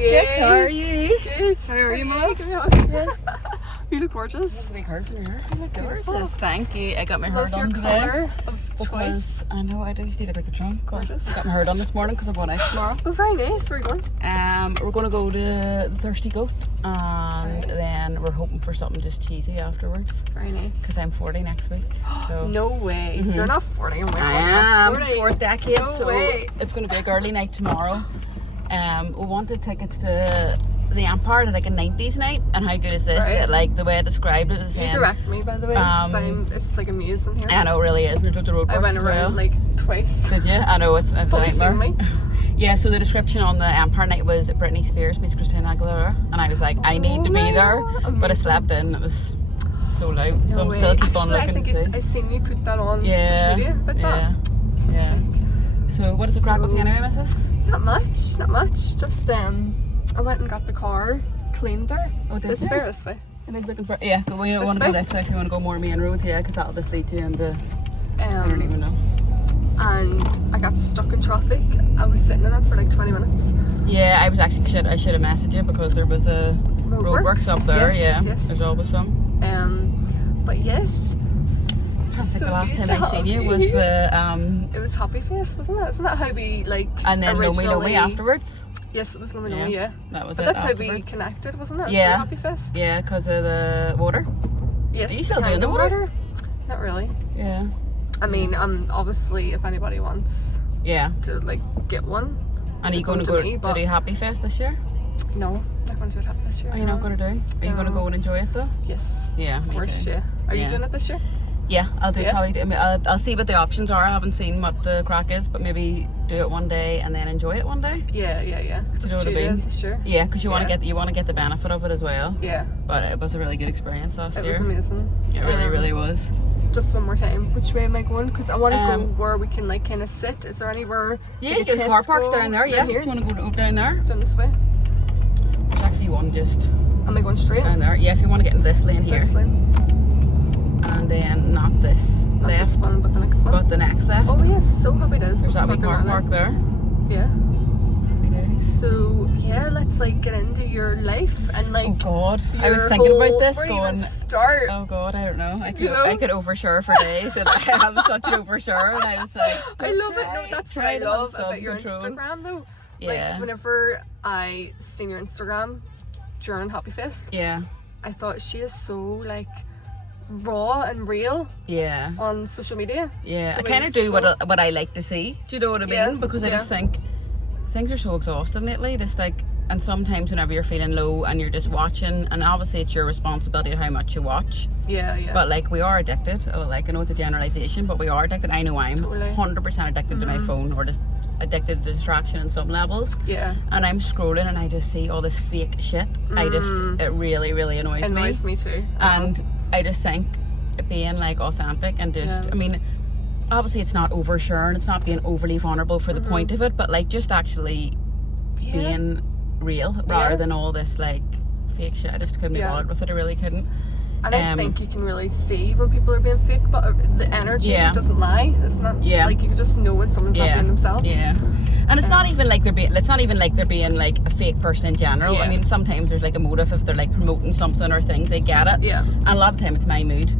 Chick, how are you? Good. How are you, Mom? Yes. You look gorgeous. There's a big hurts in your hair. You look Gorgeous. beautiful. Thank you. I got my hair Love your done today. colour of choice. Because I know I just need like a drunk. Gorgeous. I got my hair done this morning because I'm going out tomorrow. Oh, very nice. Where are you going? We're going to go to the Thirsty Goat, and then we're hoping for something just cheesy afterwards. Very nice. Because I'm 40 next week. So No way. You're not 40. I'm I am 40. fourth decade. No so way. it's going to be a girly night tomorrow. We wanted tickets to the Empire to like a 90s night, and how good is this? Right. Like the way I described it is You direct me, by the way. 'cause it's like amazing here. I know it really is, and there's the road I went as around well. like twice. Did you? I know it's a Probably nightmare. seen me. Yeah, so the description on the Empire night was Britney Spears meets Christina Aguilera, and I was like, I need to be there, but I Amazing. slept in. It was so loud, so No I'm way. still keep Actually, on looking I think to see. I seen you put that on Yeah, social media about yeah, that. yeah. So what is the crack with you anyway, missus? Not much. Just I went and got the car cleaned there. Oh, did This you? way. And he's looking for, yeah, but we don't This want to go way? this way if you want to go more main road, yeah, because that'll just lead you into, I don't Um, even know. and I got stuck in traffic. I was sitting in it for like 20 minutes. Yeah, I was actually, I should have messaged you because there was a roadworks up there, Yes, yeah. yes. There's always some. But yes, I think So the last good time to I seen have you you. was the, it was Happy Face, wasn't it? Isn't that how we like and then originally... Lomi afterwards. Yes, it was Lomi, Yeah. yeah. That was But it that's how afterwards. we connected, wasn't it? Yeah. Through Happy Fest. Yeah, because of the water. Yes. Are you still behind doing the water? Not really. Yeah. I mean, obviously, if anybody wants Yeah. to like get one, And are you come going to to go me, to but- the Happy Fest this year? no, not going to do it this year. Are you not going to do? Are you going to go and enjoy it though? Yes. Yeah, Of me course, too. yeah. Are you Yeah. doing it this year? Yeah, I'll do Yeah? probably. I mean, I'll see what the options are. I haven't seen what the crack is, but maybe do it one day and then enjoy it one day. Yeah. 'Cause Do you know it's what I 2 mean? days this year. Yeah, because you want Yeah. to get the benefit of it as well. Yeah. But it was a really good experience last It year. was amazing. It really was. Just one more time. Which way am I going? Because I want to go Um, where we can like kind of sit. Is there anywhere? Yeah, like a your car park's Tesco down there. Yeah, here? do you want to go down there? Down this way. There's actually one just Am I going straight? down there. Yeah, if you want to get in this lane here, This lane. and then not this Not left, this one, but the next one. but the next left. Oh yes, so happy days. There's that wee Parking car down there. park there. Yeah. Happy days. So yeah, let's like get into your life and like. Oh God, I was your thinking about whole- this, where do you going. even start? Oh God, I don't know. I You know? could overshare for days, and I am such an overshare, and I was like, I love it. No, that's what I try to have love some about your control. Instagram though. Yeah, Like whenever I seen your Instagram during Happy Fest, yeah, I thought she is so like raw and real yeah, on social media. yeah. I The way kind you of do spoke. what I like to see. Do you know what I mean? Yeah, Because I yeah. just think things are so exhausting lately. Just like, and sometimes whenever you're feeling low and you're just watching, and obviously it's your responsibility how much you watch. Yeah. But like we are addicted. Oh, like I know it's a generalization, but we are addicted. I know I'm Totally. 100% addicted to my phone, or just addicted to distraction in some levels. Yeah. And I'm scrolling and I just see all this fake shit. It really annoys me. Annoys me too. And I just think being like authentic and just, Yeah. I mean, obviously it's not oversharing, it's not being overly vulnerable for the point of it, but like just actually Yeah. being real rather Yeah. than all this like fake shit. I just couldn't be Yeah. bothered with it. I really couldn't. And I think you can really see when people are being fake, but the energy doesn't lie. It's not like you can just know when someone's not being themselves. Yeah. And it's not even like they're being. It's not even like they're being like a fake person in general. Yeah. I mean, sometimes there's like a motive if they're like promoting something or things. They get it. Yeah. And a lot of the time it's my mood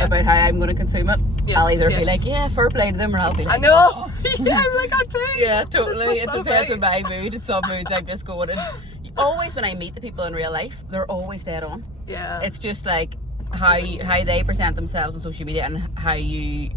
about how I'm going to consume it. Yes, I'll either be yes. like, yeah, fair play to them, or I'll be like, I know. oh. Yeah, I'm like that too. Yeah, totally. It That's what's depends so on my mood. In some moods, I'm just going. And always when I meet the people in real life, they're always dead on. Yeah. It's just like how they present themselves on social media and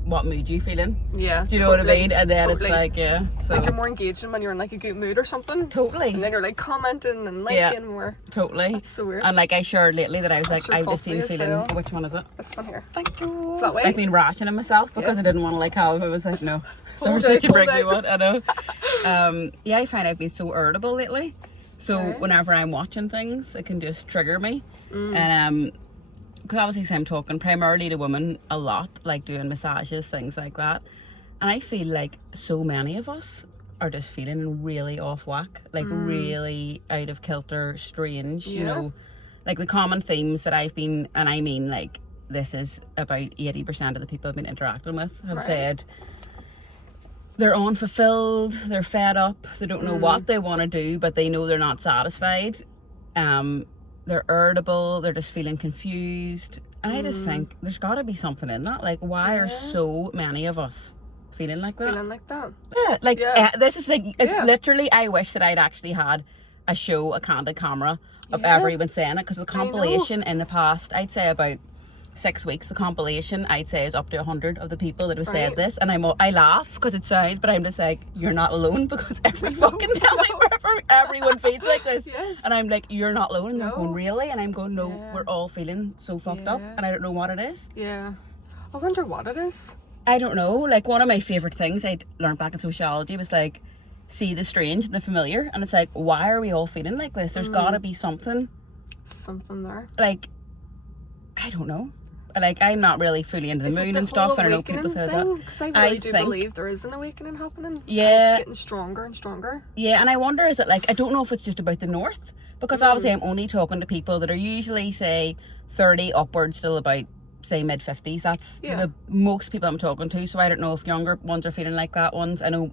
what mood you feel in. Yeah. Do you know what I mean? And then totally. it's like, yeah. So Like you're more engaging when you're in like a good mood or something. totally. And then you're like commenting and liking more. Totally. That's so weird. And like I shared lately that I was like, your I've just coffee been as feeling. well. Which one is it? This one here. Thank you. Flat white? I've been rationing myself because I didn't want to like have. I was like, no. So Hold such out, a bring hold me out. one. I know. Yeah, I find I've been so irritable lately. So whenever I'm watching things, it can just trigger me. And because obviously I'm talking primarily to women a lot, like doing massages, things like that. And I feel like so many of us are just feeling really off whack, like really out of kilter, strange, you know, like the common themes that I've been, and I mean like this is about 80% of the people I've been interacting with have said they're unfulfilled, they're fed up, they don't know what they want to do, but they know they're not satisfied. They're irritable, they're just feeling confused. And I just think there's got to be something in that. Like, why are so many of us feeling like that? Feeling like that. Yeah, like, this is like, it's literally, I wish that I'd actually had a show, a candid camera of everyone saying it, because the compilation in the past, I'd say about 6 weeks, the compilation I'd say is up to 100 of the people that have said this, and I laugh because it sounds, but I'm just like, you're not alone, because every fucking time everyone feels like this, and I'm like, you're not alone, and they're going, really? And I'm going, no, we're all feeling so fucked up, and I don't know what it is. I wonder what it is. I don't know. Like, one of my favorite things I learned back in sociology was like, see the strange and the familiar, and it's like, why are we all feeling like this? There's gotta be something there, like, I don't know. Like, I'm not really fully into the moon and stuff, and I know people say that. Because I really do believe there is an awakening happening. Yeah. It's getting stronger and stronger. Yeah, and I wonder, is it like, I don't know if it's just about the north, because obviously I'm only talking to people that are usually, say, 30 upwards till about, say, mid-50s. That's the most people I'm talking to, so I don't know if younger ones are feeling like that ones. I know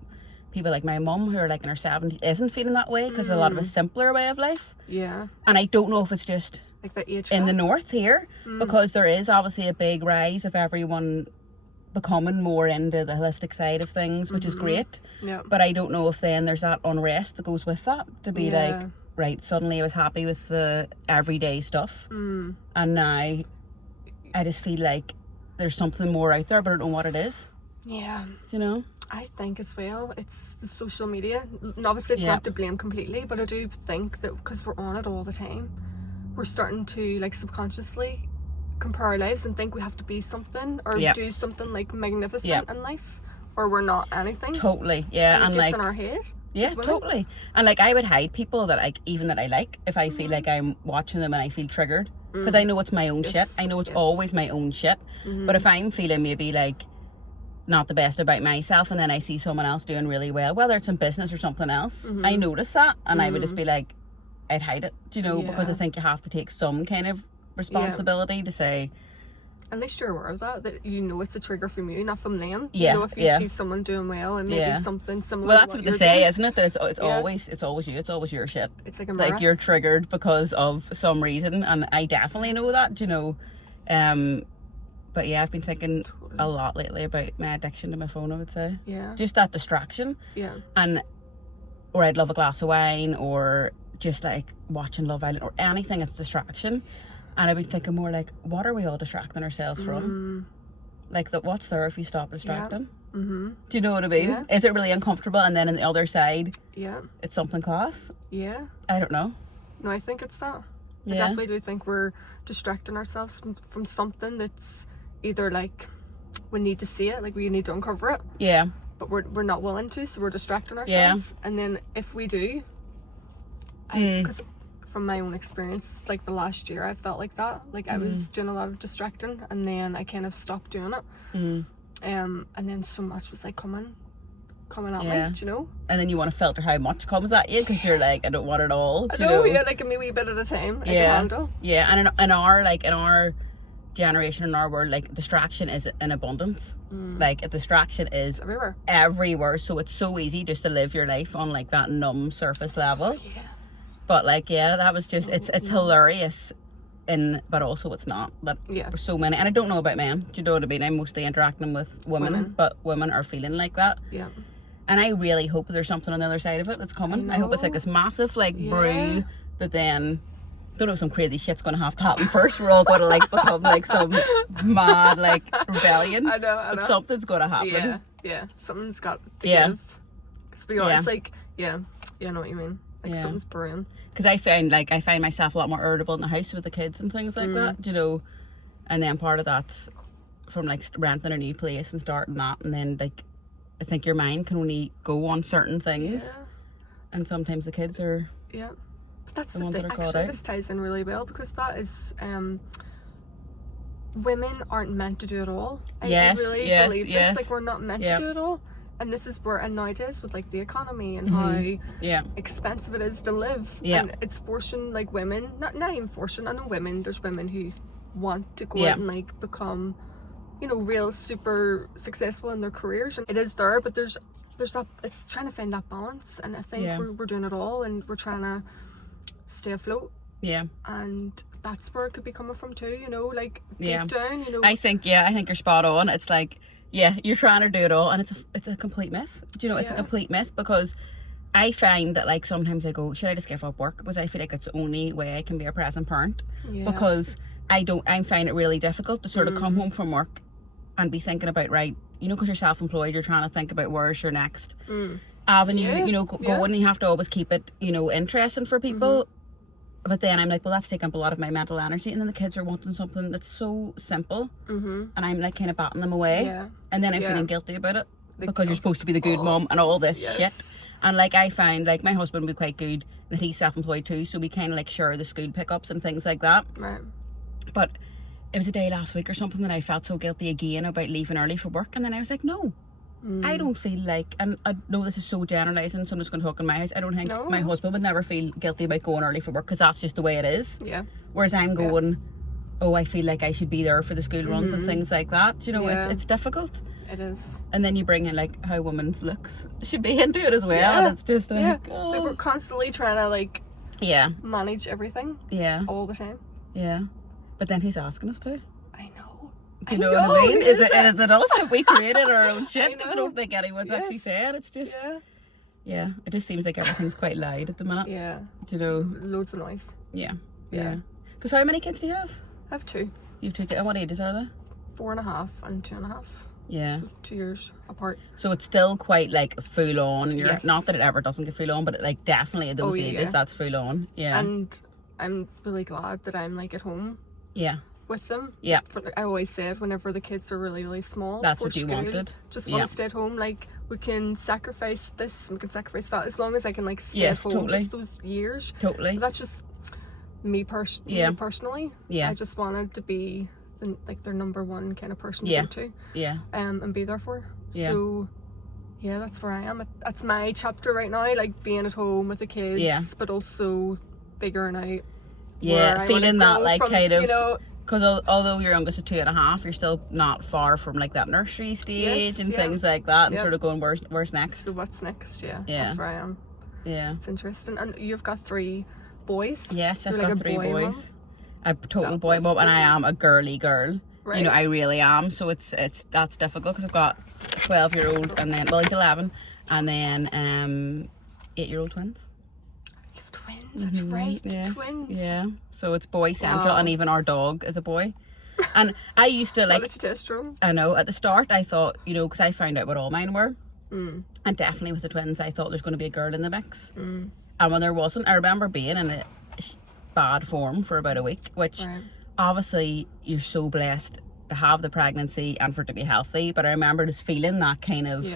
people like my mum, who are like in her 70s, isn't feeling that way, because a lot of a simpler way of life. Yeah. And I don't know if it's just like the age in the north here, because there is obviously a big rise of everyone becoming more into the holistic side of things, which is great. Yeah. But I don't know if then there's that unrest that goes with that, to be like, right, suddenly I was happy with the everyday stuff, and now I just feel like there's something more out there, but I don't know what it is. Yeah. Do you know? I think as well, it's the social media. And obviously it's not to blame completely, but I do think that because we're on it all the time, we're starting to like subconsciously compare our lives and think we have to be something or do something like magnificent in life, or we're not anything. Totally. Yeah. And like, it's in our head. Yeah, totally. And like, I would hide people that even that I like, if I feel like I'm watching them and I feel triggered, because I know it's my own shit. I know it's always my own shit. But if I'm feeling maybe like not the best about myself, and then I see someone else doing really well, whether it's in business or something else, I notice that, and I would just be like, I'd hide it, do you know, because I think you have to take some kind of responsibility to say, at least you're aware of that you know it's a trigger from you, not from them. Yeah. You know, if you see someone doing well and maybe something similar. Well, that's to what they say, doing, isn't it? That it's always you. It's always your shit. It's like a mirror. Like, you're triggered because of some reason, and I definitely know that, you know. But yeah, I've been thinking a lot lately about my addiction to my phone, I would say. Yeah. Just that distraction. Yeah. Or I'd love a glass of wine, or just like watching Love Island, or anything that's distraction. And I've been thinking more like, what are we all distracting ourselves from? Like, what's there if you stop distracting? Do you know what I mean? Is it really uncomfortable? And then on the other side, it's something class? Yeah. I don't know. No, I think it's that. I definitely do think we're distracting ourselves from something that's either like we need to see it, like we need to uncover it. Yeah. But we're not willing to, so we're distracting ourselves. Yeah. And then if we do, because from my own experience, like the last year, I felt like that. Like I was doing a lot of distracting, and then I kind of stopped doing it. And then so much was like coming at me, do you know? And then you want to filter how much comes at you, because you're like, I don't want it all. Do you know? Yeah, like a wee bit at a time. I can handle. Yeah, and in our generation, in our world, like, distraction is in abundance. Like, a distraction is everywhere, so it's so easy just to live your life on like that numb surface level. But like, that was just, it's hilarious, but also it's not. But there's so many, and I don't know about men, do you know what I mean? I'm mostly interacting with women, but women are feeling like that. Yeah. And I really hope there's something on the other side of it that's coming. I hope it's like this massive like brew that then, don't know, some crazy shit's gonna have to happen first. We're all gonna like become like some mad like rebellion. I know. But something's gonna happen. Yeah. Something's got to give. It's like, I know what you mean. Like something's brewing. Because I find myself a lot more irritable in the house with the kids and things like that, you know. And then part of that's from like renting a new place and starting that, and then like I think your mind can only go on certain things, and sometimes the kids are but that's the thing. Actually, this ties in really well, because that is women aren't meant to do it all. I really believe this. Like, we're not meant to do it all. And this is where, and nowadays with like the economy and how expensive it is to live, and it's forcing like women, not even forcing, I know there's women who want to go out and like become, you know, real super successful in their careers, and it is there, but there's there's that, it's trying to find that balance, and I think we're doing it all, and we're trying to stay afloat. Yeah. And that's where it could be coming from too, you know, like deep down, you know. I think you're spot on. It's like, you're trying to do it all, and it's a complete myth. Do you know, it's a complete myth, because I find that, like, sometimes I go, should I just give up work? Because I feel like it's the only way I can be a present parent. Yeah. Because I find it really difficult to sort of come home from work and be thinking about, right, you know, because you're self-employed, you're trying to think about where's your next avenue, you know, going, and you have to always keep it, you know, interesting for people. But then I'm like, well, that's taking up a lot of my mental energy, and then the kids are wanting something that's so simple, and I'm like kind of batting them away, and then I'm feeling guilty about it, because you're supposed to be the good mum and all this shit. And like, I find like my husband would be quite good, that he's self-employed too, so we kind of like share the school pickups and things like that. Right. But it was a day last week or something that I felt so guilty again about leaving early for work, and then I was like, no, I don't feel like, and I know this is so generalising, so I'm just going to talk in my house, I don't think my husband would never feel guilty about going early for work, because that's just the way it is. Yeah. Whereas I'm going, oh, I feel like I should be there for the school runs and things like that. You know, it's difficult. It is. And then you bring in like how women's looks should be into it as well, and it's just like, like we're constantly trying to like manage everything. Yeah. All the time. Yeah. But then who's asking us to? I know. Do you know what I mean? Is it us if we created our own shit? Because I don't think anyone's actually saying. It's just it just seems like everything's quite loud at the minute. Yeah. Do you know? Loads of noise. Yeah. Because how many kids do you have? I have 2. You have 2 and what ages are they? 4.5 and 2.5. Yeah. So 2 years apart. So it's still quite like full on, and you're not that it ever doesn't get full on, but like definitely at those ages that's full on. Yeah. And I'm really glad that I'm like at home. Yeah. With them. Yeah. I always said whenever the kids are really, really small. That's what you wanted. Just want to stay at home. Like, we can sacrifice this, we can sacrifice that, as long as I can like stay at home. Totally. Just those years. Totally. But that's just me personally. Yeah. I just wanted to be their number one kind of person to go to. Yeah. And be there for. Yeah. So yeah, that's where I am. That's my chapter right now, like being at home with the kids. Yeah. But also figuring out. Yeah, feeling that like from, kind of, you know, because although your youngest is 2.5, you're still not far from like that nursery stage and things like that, and sort of going, where's next? So what's next? Yeah, that's where I am. Yeah, it's interesting. And you've got 3 boys. Yes, so I've got 3 boys. Mom? A total boy mom, and I am a girly girl. Right. You know, I really am. So that's difficult, because I've got a 12-year-old, and then he's 11, and then 8-year-old twins. That's right, twins. Yeah, so it's boy central, and even our dog is a boy. And I used to like. What did you test from? I know, at the start I thought, you know, because I found out what all mine were, and definitely with the twins I thought there's going to be a girl in the mix, and when there wasn't, I remember being in a bad form for about a week, which obviously you're so blessed to have the pregnancy and for it to be healthy, but I remember just feeling that kind of,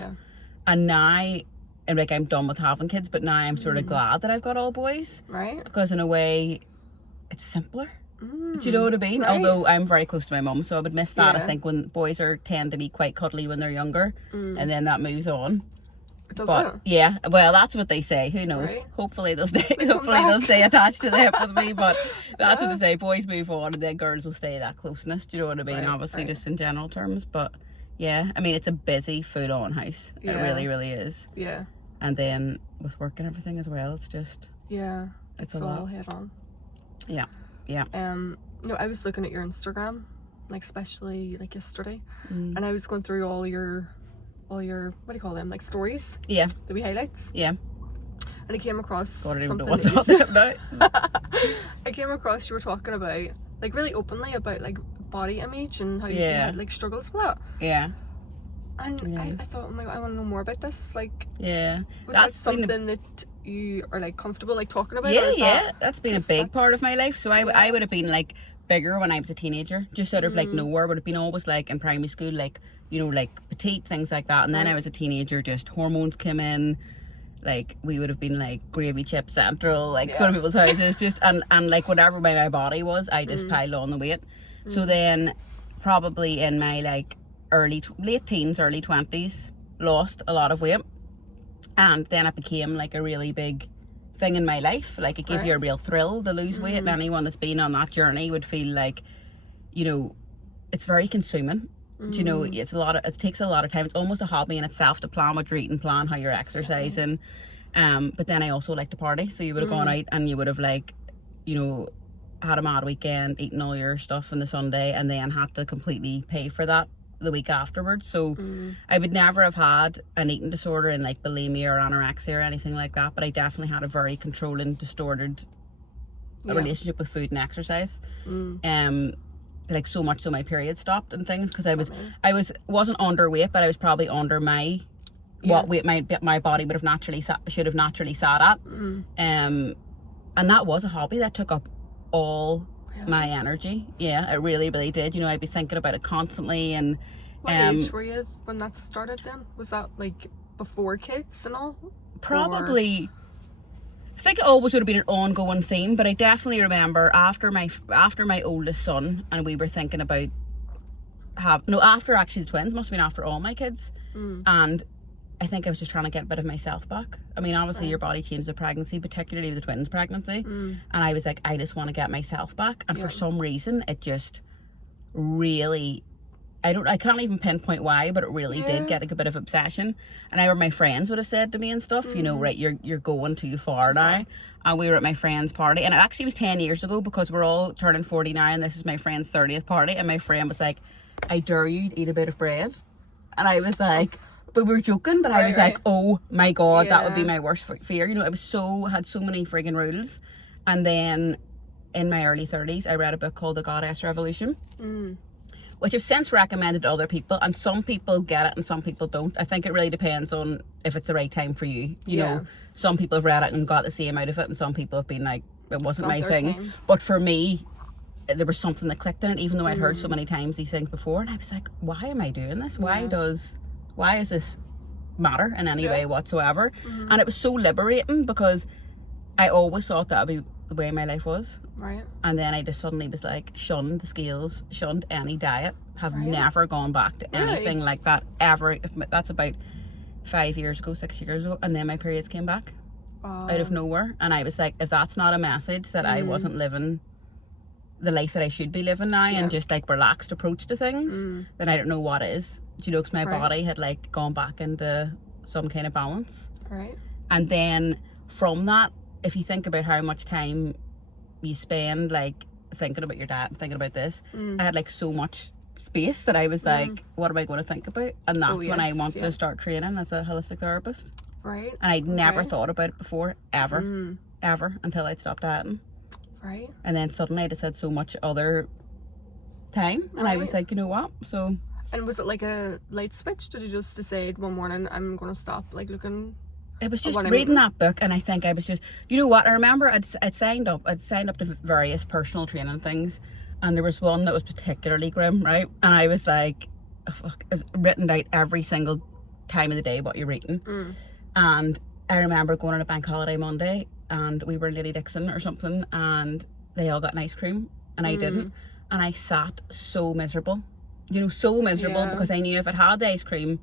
and now. And like, I'm done with having kids, but now I'm sort of glad that I've got all boys. Right. Because in a way, it's simpler. Do you know what I mean? Right. Although I'm very close to my mum, so I would miss that. I think when boys tend to be quite cuddly when they're younger, and then that moves on. Does it? Yeah, well, that's what they say. Who knows? Right. Hopefully they'll stay. They'll stay attached to the hip with me. But that's what they say. Boys move on, and then girls will stay that closeness. Do you know what I mean? Obviously, just in general terms. But yeah, I mean, it's a busy, full-on house. It really, really is. Yeah. And then with work and everything as well, it's just it's a lot. All head on. Yeah. No, I was looking at your Instagram, like especially like yesterday, and I was going through all your what do you call them, like stories? Yeah. The wee highlights. Yeah. And I came across something. I came across you were talking about like really openly about like body image and how you had like struggles with that. Yeah. And I thought, oh my god, I want to know more about this. Like, was that something that you are like comfortable like talking about? That's been a big part of my life. So I would have been like bigger when I was a teenager, just sort of like nowhere. Would have been always like in primary school, like, you know, like petite, things like that. And then I was a teenager, just hormones came in. Like, we would have been like gravy chip central, like going to people's houses, just and like whatever my body was, I just piled on the weight. So then probably in my like late teens, early 20s, lost a lot of weight, and then it became like a really big thing in my life. Like, it gave you a real thrill to lose weight, and anyone that's been on that journey would feel like, you know, it's very consuming. You know, it takes a lot of time. It's almost a hobby in itself to plan what you're eating, plan how you're exercising. But then I also like to party, so you would have gone out and you would have, like, you know, had a mad weekend, eating all your stuff on the Sunday, and then had to completely pay for that the week afterwards. So I would never have had an eating disorder and like bulimia or anorexia or anything like that, but I definitely had a very controlling, distorted relationship with food and exercise. Like, so much so my period stopped and things, because wasn't underweight, but I was probably under my what weight my body would have should have naturally sat at. And that was a hobby that took up all my energy. Yeah, it really, really did. You know, I'd be thinking about it constantly. And what age were you when that started then? Was that like before kids and all? Probably. I think it always would have been an ongoing theme, but I definitely remember after my oldest son, and we were thinking about after actually the twins, must have been after all my kids. And I think I was just trying to get a bit of myself back. I mean, obviously your body changes with pregnancy, particularly with the twins pregnancy. And I was like, I just want to get myself back. And for some reason, it just really, I can't even pinpoint why, but it really did get a bit of obsession. And I remember my friends would have said to me and stuff, you know, right, you're going too far now. And we were at my friend's party, and it actually was 10 years ago, because we're all turning 40 now, and this is my friend's 30th party. And my friend was like, I dare you to eat a bit of bread. And I was like, but we were joking, but I was like, oh my God, that would be my worst fear. You know, had so many friggin' rules. And then in my early 30s, I read a book called The Goddess Revolution, which I've since recommended to other people, and some people get it and some people don't. I think it really depends on if it's the right time for you. You know, some people have read it and got the same out of it, and some people have been like, it wasn't my thing. Time. But for me, there was something that clicked in it, even though I'd heard so many times these things before. And I was like, why am I doing this? Why does this matter in any way whatsoever? And it was so liberating, because I always thought that would be the way my life was. Right. And then I just suddenly was like, shunned the scales, shunned any diet, have never gone back to anything like that ever. That's about 6 years ago. And then my periods came back out of nowhere. And I was like, if that's not a message that I wasn't living the life that I should be living now, and just like relaxed approach to things, then I don't know what is. Do you know, because my body had like gone back into some kind of balance. Right. And then from that, if you think about how much time you spend like thinking about your diet and thinking about this, I had like so much space that I was like, what am I going to think about? And that's when I wanted to start training as a holistic therapist. Right. And I'd never thought about it before, ever, until I'd stopped dieting. Right. And then suddenly I just had so much other time, and I was like, you know what? So. And was it like a light switch? Did you just decide one morning, I'm going to stop like looking? It was just reading that book, and I think I was just, you know what? I remember I'd signed up to various personal training things, and there was one that was particularly grim, right? And I was like, oh, fuck, it's written out every single time of the day what you're eating. And I remember going on a bank holiday Monday, and we were in Lady Dixon or something, and they all got an ice cream, and I didn't. And I sat so miserable. You know, so miserable, because I knew if I'd had the ice cream,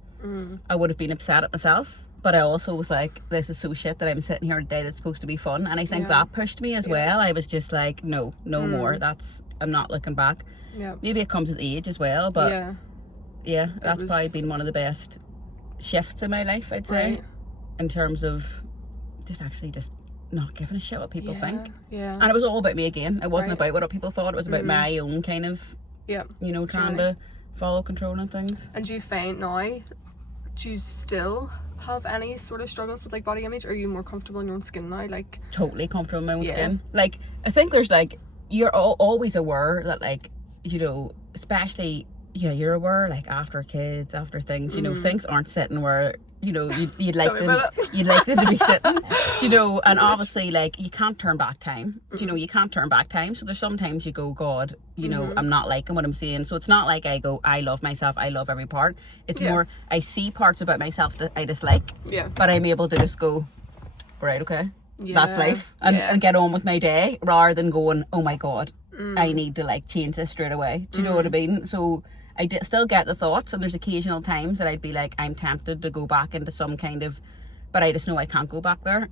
I would have been upset at myself. But I also was like, this is so shit that I'm sitting here today that's supposed to be fun. And I think that pushed me as well. I was just like, no more. I'm not looking back. Maybe it comes with age as well, but that's probably been one of the best shifts in my life, I'd say, in terms of just not giving a shit what people think. And it was all about me again. It wasn't about what people thought. It was about my own kind of, you know, trying to follow control and things. And do you find now, do you still have any sort of struggles with like body image? Are you more comfortable in your own skin now? Like, totally comfortable in my own skin. Like, I think there's like, you're always aware that, like, you know, especially you're aware like after kids, after things, you know, things aren't sitting where, you know, you'd like them to be sitting, you know. And obviously, like, you can't turn back time. You know, you can't turn back time. So there's sometimes you go, God, you know, I'm not liking what I'm seeing. So it's not like I go, I love myself, I love every part. It's more, I see parts about myself that I dislike, but I'm able to just go, right, okay, that's life, and get on with my day, rather than going, oh my God, I need to like change this straight away. Do you know what I mean? So I still get the thoughts, and there's occasional times that I'd be like, I'm tempted to go back into some kind of, but I just know I can't go back there.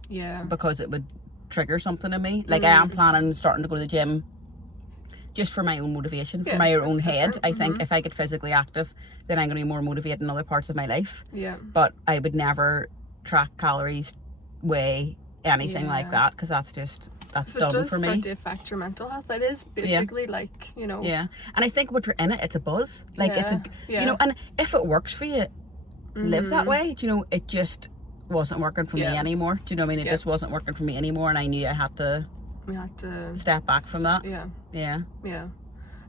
Because it would trigger something in me. Like, I am planning on starting to go to the gym just for my own motivation, for my own head. I think if I get physically active, then I'm going to be more motivated in other parts of my life. Yeah. But I would never track calories, weigh, anything like that, because that's done for me. Start to affect your mental health. It is basically like, you know. Yeah. And I think when you're in it, it's a buzz. Like it's a, you know, and if it works for you, live that way. Do you know, it just wasn't working for me anymore. Do you know what I mean? It just wasn't working for me anymore, and I knew I had to step back from that. Yeah.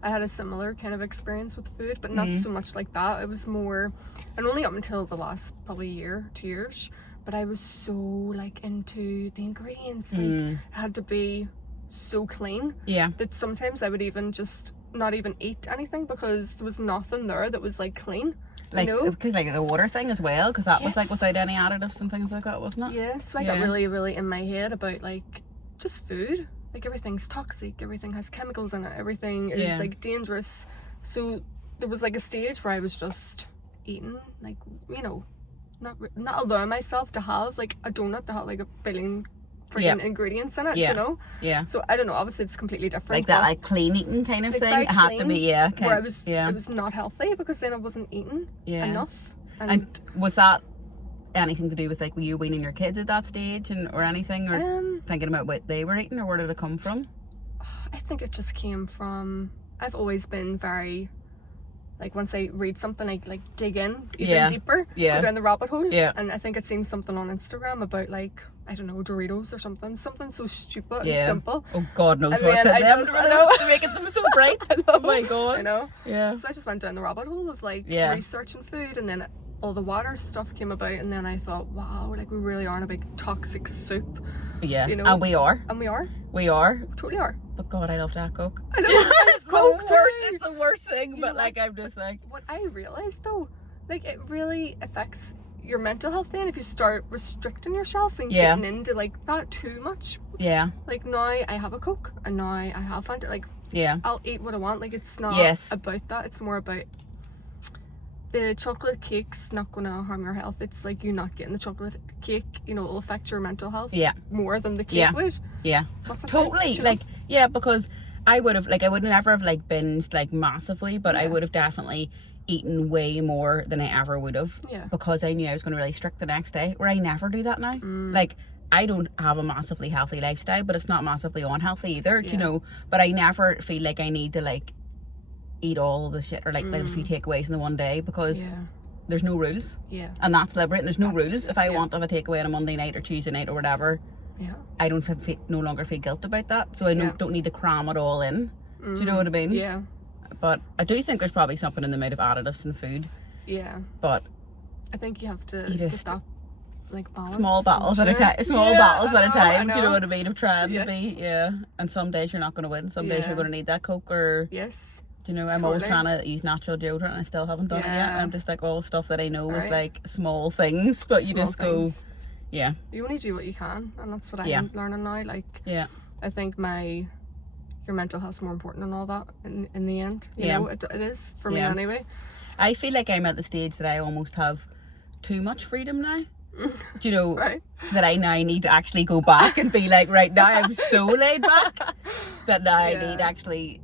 I had a similar kind of experience with food, but not so much like that. It was more, and only up until the last probably year, 2 years, but I was so like into the ingredients. Like it had to be so clean that sometimes I would even just not even eat anything because there was nothing there that was like clean. Like, you know? Because like the water thing as well, because that was like without any additives and things like that, wasn't it? Yeah, so I got really, really in my head about like just food. Like everything's toxic, everything has chemicals in it, everything is like dangerous. So there was like a stage where I was just eating, like, you know, not allowing myself to have like a donut that had like 1 billion freaking ingredients in it, you know? Yeah. So I don't know, obviously it's completely different. Like that like clean eating kind of thing. It had to be, where it was not healthy because then I wasn't eating enough. And was that anything to do with like were you weaning your kids at that stage or anything, or thinking about what they were eating, or where did it come from? I think it just came from, I've always been very like, once I read something I like dig in even deeper, go down the rabbit hole, and I think I'd seen something on Instagram about like, I don't know, Doritos or something so stupid and simple. Oh God knows what's in them to make them so bright. Oh my God. I know. Yeah. So I just went down the rabbit hole of like researching food, and then all the water stuff came about, and then I thought, wow, like we really are in a big toxic soup. Yeah, you know? And we are. We totally are. But God, I love that Coke. I know. It's the worst thing, you but know, like I'm just like. What I realized though, like it really affects your mental health then if you start restricting yourself and getting into like that too much. Yeah. Like now I have a Coke, and now I have Fanta. Like I'll eat what I want. Like it's not about that. It's more about the chocolate cake's not gonna harm your health. It's like you not getting the chocolate cake, you know, it'll affect your mental health more than the cake would. Yeah. Totally. Like because I would never have like binged like massively, but I would have definitely eaten way more than I ever would have. Yeah. Because I knew I was gonna really strict the next day, where I never do that now. Like I don't have a massively healthy lifestyle, but it's not massively unhealthy either, you know. But I never feel like I need to like eat all the shit or like a few takeaways in the one day, because there's no rules. Yeah. And that's liberating. There's no rules. If I want to have a takeaway on a Monday night or Tuesday night or whatever, I don't no longer feel guilt about that. So I don't need to cram it all in. Do you know what I mean? Yeah. But I do think there's probably something in the amount of additives in food. Yeah. But I think you have to stop like balance. Small battles at a time. Small battles at a time. Do you know what I mean? Of trying to be. Yeah. And some days you're not going to win. Some days you're going to need that Coke or. Yes. You know, I'm always trying to use natural deodorant, and I still haven't done it yet. And I'm just like, all stuff that I know is like small things, but you just go, you only do what you can, and that's what I'm learning now. Like, I think your mental health's more important than all that in the end. You know, it is for me anyway. I feel like I'm at the stage that I almost have too much freedom now. Do you know that I now need to actually go back and be like, right now I'm so laid back that now I need actually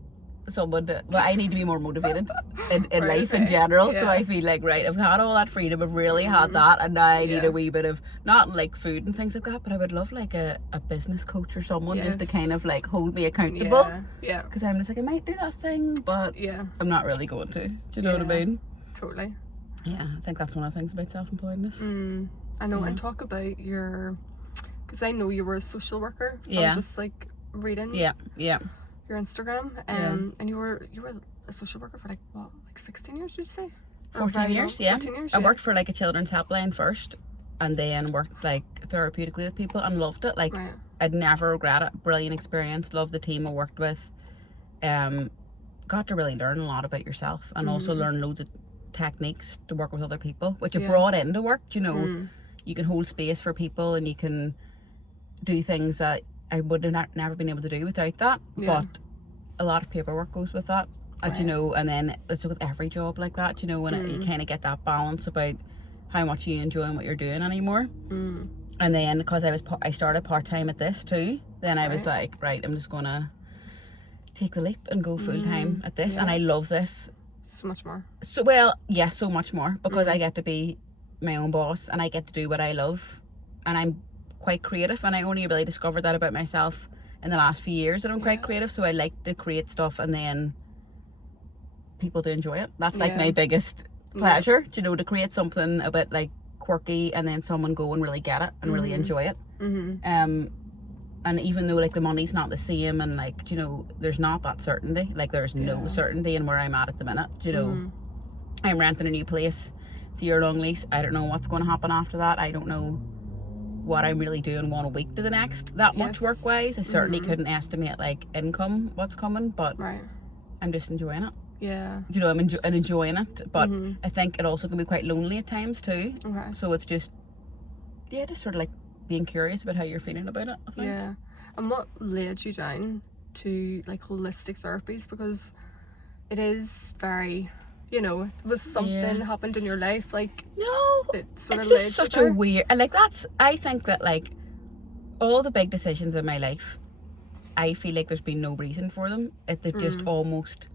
someone to, I need to be more motivated in life in general. So I feel like, I've had all that freedom, I've really had that, and now I need a wee bit of, not like food and things like that, but I would love like a business coach or someone just to kind of like hold me accountable. Because I'm just like, I might do that thing, but I'm not really going to. Do you know what I mean? Totally. Yeah, I think that's one of the things about self-employedness. I know. And talk about because I know you were a social worker from just like reading your Instagram, and you were a social worker for like 16 years, did you say? 14 years, 14 years, I worked for like a children's helpline first, and then worked like therapeutically with people, and loved it. Like I'd never regret it. Brilliant experience. Loved the team I worked with. Got to really learn a lot about yourself, and also learn loads of techniques to work with other people, which are brought into work. You know, you can hold space for people, and you can do things that I would have never been able to do without that. But a lot of paperwork goes with that, as you know, and then it's with every job like that, you know, when you kind of get that balance about how much you enjoy what you're doing anymore. And then because I started part-time at this too, then I was like, I'm just gonna take the leap and go full time at this, and I love this so much more. So well, yeah, so much more, because I get to be my own boss and I get to do what I love, and I'm quite creative, and I only really discovered that about myself in the last few years, that I'm quite creative. So I like to create stuff and then people to enjoy it. That's like my biggest pleasure, you know, to create something a bit like quirky and then someone go and really get it and really enjoy it. And even though like the money's not the same, and like, you know, there's not that certainty, like there's no certainty in where I'm at the minute, you know. I'm renting a new place, it's a year-long lease. I don't know what's going to happen after that. I don't know what I'm really doing 1 week to the next that much work-wise. I certainly couldn't estimate like income, what's coming, but I'm just enjoying it. Yeah. You know, I'm enjoying it, but I think it also can be quite lonely at times too. So it's just, just sort of like being curious about how you're feeling about it, I think. Yeah. And what led you down to like holistic therapies? Because it is very, you know, was something happened in your life, like no, it's just such a weird, and like I think that like all the big decisions in my life, I feel like there's been no reason for them. They've just almost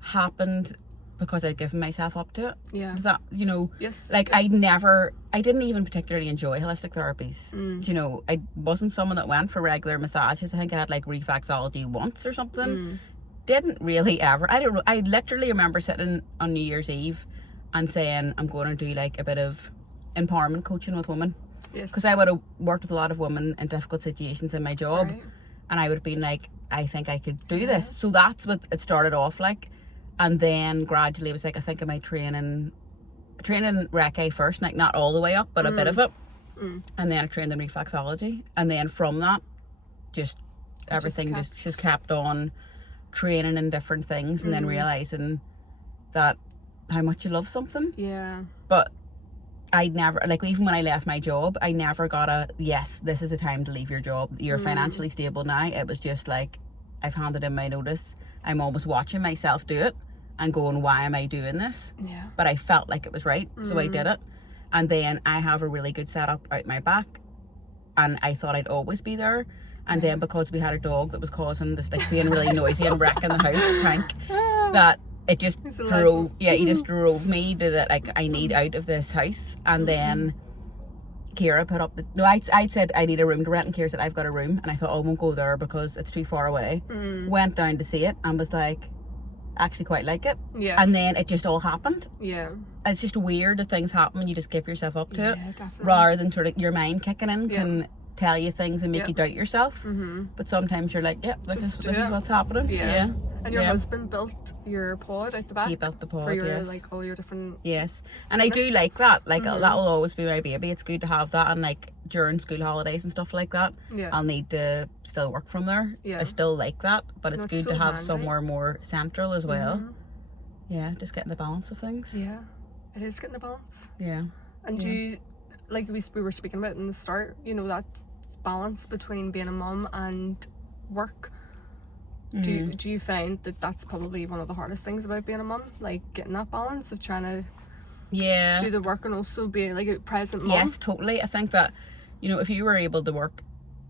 happened because I'd given myself up to it. Yeah. Does that, you know, like I didn't even particularly enjoy holistic therapies. You know, I wasn't someone that went for regular massages. I think I had like reflexology once or something. Didn't really ever. I don't know. I literally remember sitting on New Year's Eve and saying, I'm going to do like a bit of empowerment coaching with women. Yes. Because I would have worked with a lot of women in difficult situations in my job. And I would have been like, I think I could do this. So that's what it started off like. And then gradually it was like, I think I might training Reiki first, like not all the way up, but a bit of it. And then I trained in reflexology. And then from that, just everything just kept on training in different things, and then realising that how much you love something. Yeah. But I'd never, like even when I left my job, I never got a, yes, this is the time to leave your job. You're financially stable now. It was just like, I've handed in my notice. I'm almost watching myself do it and going, why am I doing this? Yeah. But I felt like it was right, so I did it. And then I have a really good setup out my back, and I thought I'd always be there. And then because we had a dog that was causing this, like being really noisy and wrecking the house, Frank, that it just drove, he just drove me to that, like, I need out of this house. And then Kira put up I'd said I need a room to rent, and Kira said I've got a room, and I thought, I won't go there because it's too far away. Went down to see it and was like, actually quite like it. Yeah. And then it just all happened. Yeah. It's just weird that things happen when you just give yourself up to it, definitely. Rather than sort of your mind kicking in can tell you things and make you doubt yourself. But sometimes you're like, this is what's happening. Yeah. And your husband built your pod out the back. He built the pod, for your like all your different. Yes, and I do like that. Like that will always be my baby. It's good to have that, and like during school holidays and stuff like that, I'll need to still work from there. Yeah. I still like that, but it's good to have somewhere more central as well. Yeah, just getting the balance of things. Yeah, it is getting the balance. Yeah. And do you, like we were speaking about in the start, you know, that balance between being a mum and work. Do you find that that's probably one of the hardest things about being a mum, like getting that balance of trying to do the work and also be like a present mum? Yes, totally. I think that, you know, if you were able to work,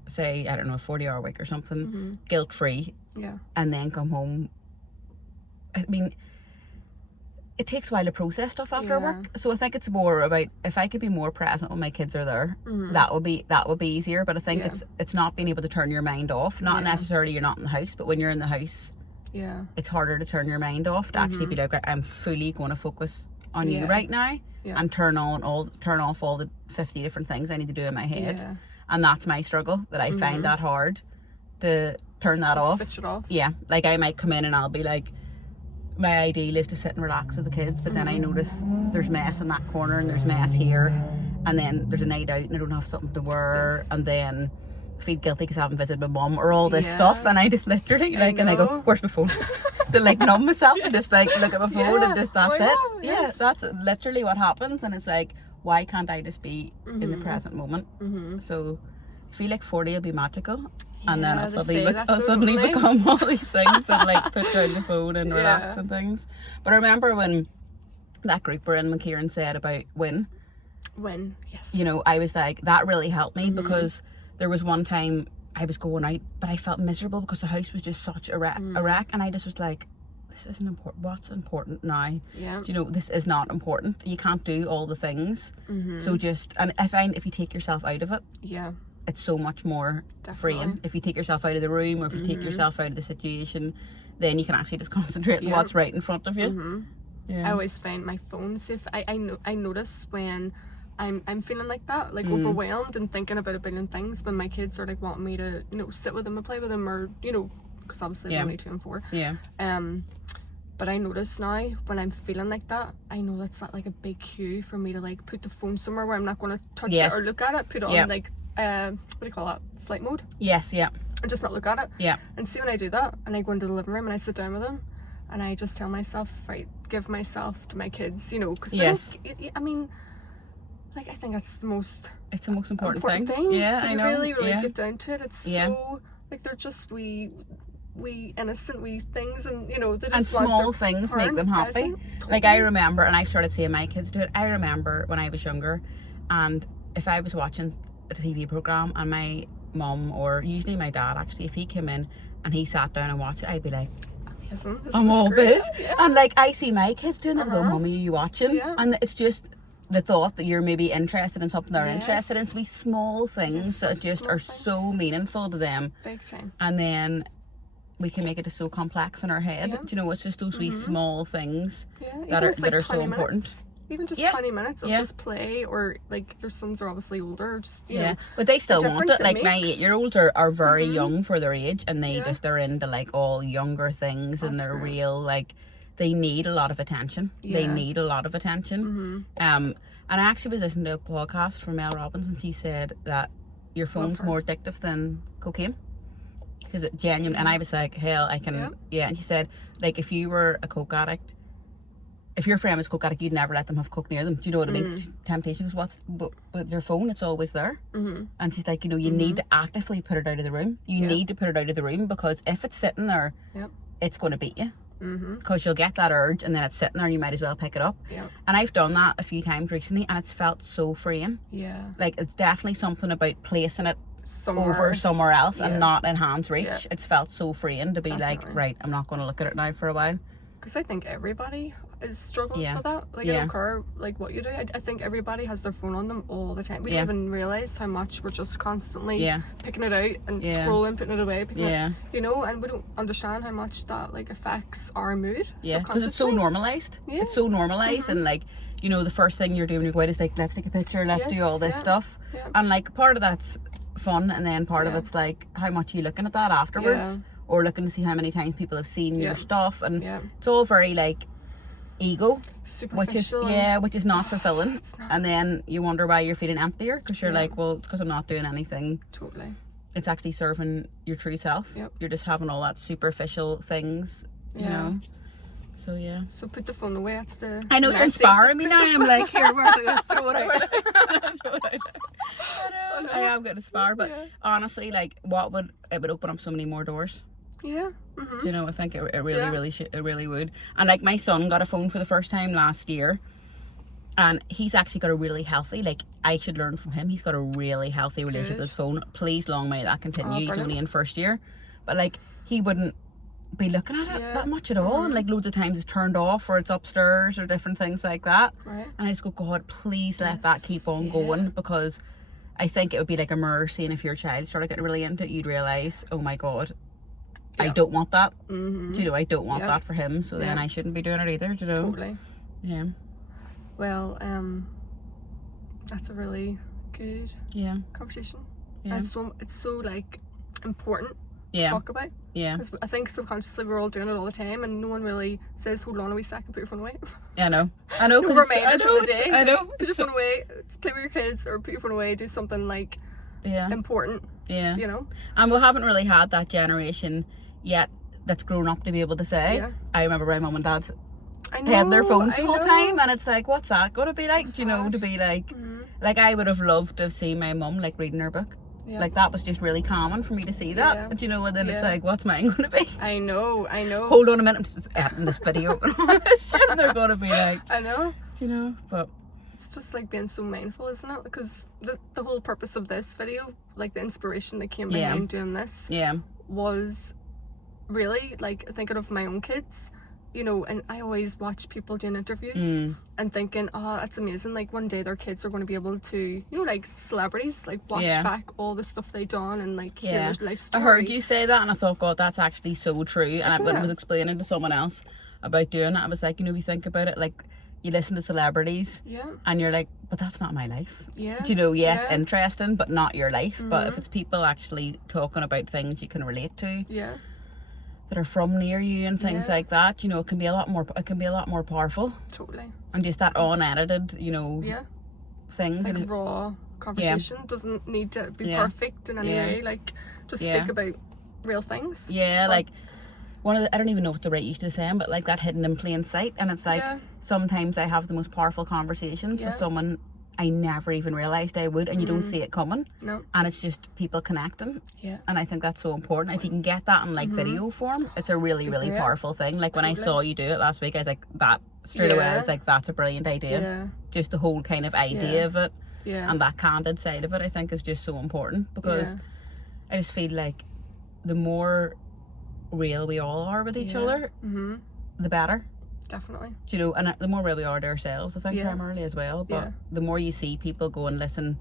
say, I don't know, a 40-hour week or something, guilt-free, and then come home, I mean, it takes a while to process stuff after work. So I think it's more about, if I could be more present when my kids are there, that would be easier. But I think it's not being able to turn your mind off. Not necessarily you're not in the house, but when you're in the house, it's harder to turn your mind off, to actually be like, I'm fully going to focus on you right now, and turn off all the 50 different things I need to do in my head. And that's my struggle, that I find that hard to turn that off. Switch it off. Yeah, like I might come in and I'll be like, my ideal is to sit and relax with the kids, but then I notice there's mess in that corner and there's mess here, and then there's a night out and I don't have something to wear, and then I feel guilty because I haven't visited my mum or all this stuff, and I just literally and I go, where's my phone? To like numb myself and just like look at my phone and just that's it. Yeah, that's literally what happens, and it's like, why can't I just be in the present moment? So I feel like 40 will be magical. And then I'll suddenly become all these things and like put down the phone and relax and things. But I remember when that group we're in, when Kieran said about when, yes. You know, I was like, that really helped me, because there was one time I was going out, but I felt miserable because the house was just such a wreck, and I just was like, this isn't important. What's important now? Yeah. Do you know, this is not important. You can't do all the things. So and I find if you take yourself out of it, it's so much more freeing. If you take yourself out of the room, or if you take yourself out of the situation, then you can actually just concentrate on what's right in front of you. I always find my phone safe. I notice when I'm feeling like that, like overwhelmed and thinking about a billion things, when my kids are like wanting me to, you know, sit with them and play with them, or, you know, because obviously they're only 2 and 4. But I notice now when I'm feeling like that, I know that's not like a big cue for me to like put the phone somewhere where I'm not going to touch it or look at it. Put it on like what do you call that? Flight mode. And just not look at it. And see, when I do that and I go into the living room and I sit down with them and I just tell myself, right, give myself to my kids, you know, because I mean, like, I think that's the most. It's the most important thing. Yeah, I know. Really get down to it. It's so like they're just wee innocent wee things, and you know, they just and small want things make them happy. Totally. Like, I remember, and I started seeing my kids do it. I remember when I was younger, and if I was watching a TV program and my mum, or usually my dad actually, if he came in and he sat down and watched it, I'd be like, I'm all biz. And like, I see my kids doing it and go, Mummy, are you watching? And it's just the thought that you're maybe interested in something they're interested in. So we small things that just are so meaningful to them. Big time. And then we can make it so complex in our head. Do you know, it's just those wee small things that are so important. Even just 20 minutes of just play, or like, your sons are obviously older, just you know, but they still want it. Like, my 8-year-olds are very young for their age, and they they're into like all younger things. That's and they're real, like, they need a lot of attention. They need a lot of attention. And I actually was listening to a podcast from Mel Robbins, and she said that your phone's more addictive than cocaine. She said, genuine. And I was like, hell, I can. And she said, like, if you were a coke addict, if your friend was a coke addict, you'd never let them have coke near them. Do you know what I mean? It's temptation. Because with your phone, it's always there. And she's like, you know, you need to actively put it out of the room. You need to put it out of the room, because if it's sitting there, it's going to beat you. Because you'll get that urge, and then it's sitting there and you might as well pick it up. And I've done that a few times recently, and it's felt so freeing. Like, it's definitely something about placing it somewhere else and not in hand's reach. It's felt so freeing to be like, right, I'm not going to look at it now for a while. Because I think everybody struggles with that. Like, I don't care like what you do. I think everybody has their phone on them all the time. We don't even realise how much we're just constantly picking it out and scrolling, putting it away, picking it, you know, and we don't understand how much that like affects our mood. Because it's so normalised. It's so normalised, and like, you know, the first thing you're doing when you go out is like, let's take a picture, let's do all this stuff. And like, part of that's fun, and then part of it's like, how much are you looking at that afterwards, or looking to see how many times people have seen your stuff, and it's all very like ego, which is not fulfilling. And then you wonder why you're feeling emptier, because you're like, well, it's because I'm not doing anything it's actually serving your true self. You're just having all that superficial things, you know. So so put the phone away. That's the I know you're inspiring me now. I'm like, here, where's I gonna throw it out? I am going to inspire, but honestly, like, it would open up so many more doors. Do you know, I think it really would. And like, my son got a phone for the first time last year, and he's actually got a really healthy, like, I should learn from him. He's got a really healthy relationship with his phone. Please, long may that continue. He's only in first year, but like, he wouldn't be looking at it that much at all, and like, loads of times it's turned off, or it's upstairs, or different things like that. And I just go, God, please let that keep on going, because I think it would be like a mirror saying, if your child started getting really into it, you'd realise, oh my God, I don't want that. Do you know, I don't want that for him, so then I shouldn't be doing it either, do you know? Totally. Well, that's a really good conversation. And it's so like important to talk about. Because I think subconsciously we're all doing it all the time, and no one really says, hold on a wee second, put your phone away. I know. No reminders of the day. I know. Put your phone away, play with your kids, or put your phone away, do something like important. You know? And we haven't really had that generation yet that's grown up to be able to say. I remember my mum and dad had their phones the whole time, and it's like, what's that going to be like? Do you know, to be like, like, I would have loved to have seen my mum like reading her book. Like, that was just really common for me to see that. But you know, and then it's like, what's mine going to be? I know. Hold on a minute, I'm just editing this video and all this shit, and they're going to be like, I know. Do you know? But it's just like being so mindful, isn't it? Because the whole purpose of this video like the inspiration that came behind doing this was really like thinking of my own kids, you know, and I always watch people doing interviews and thinking, oh, that's amazing, like one day their kids are going to be able to, you know, like celebrities, like watch back all the stuff they done and like hear their life story. I heard you say that and I thought, God, that's actually so true. And when I was explaining to someone else about doing that, I was like, you know, if you think about it, like you listen to celebrities and you're like, but that's not my life. Do you know, yes, interesting, but not your life. But if it's people actually talking about things you can relate to, that are from near you and things like that, you know, it can be a lot more powerful. Totally. And just that unedited, you know, things. Like and raw conversation doesn't need to be perfect in any way. Like, just speak about real things. Yeah, like one of the, I don't even know what the right use to saying, but like that hidden in plain sight. And it's like sometimes I have the most powerful conversations with someone I never even realised I would, and you don't see it coming. No. And it's just people connecting. Yeah. And I think that's so important. If you can get that in like video form, it's a really, really powerful thing. Like when I saw you do it last week, I was like, that straight away, I was like, that's a brilliant idea. Yeah. Just the whole kind of idea of it. Yeah. And that candid side of it, I think, is just so important, because I just feel like the more real we all are with each other, the better. Definitely. Do you know, and the more real we are to ourselves, I think, primarily as well. But the more you see people go and listen,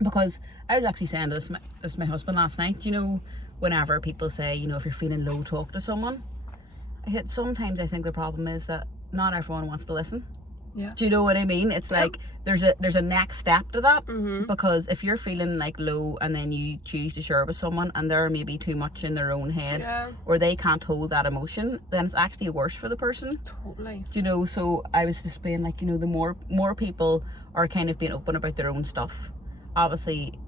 because I was actually saying this to my husband last night, you know, whenever people say, you know, if you're feeling low, talk to someone. Sometimes I think the problem is that not everyone wants to listen. Yeah. Do you know what I mean? It's like there's a next step to that, because if you're feeling like low and then you choose to share with someone and they're maybe too much in their own head or they can't hold that emotion, then it's actually worse for the person. Totally. Do you know? So I was just being like, you know, the more people are kind of being open about their own stuff, obviously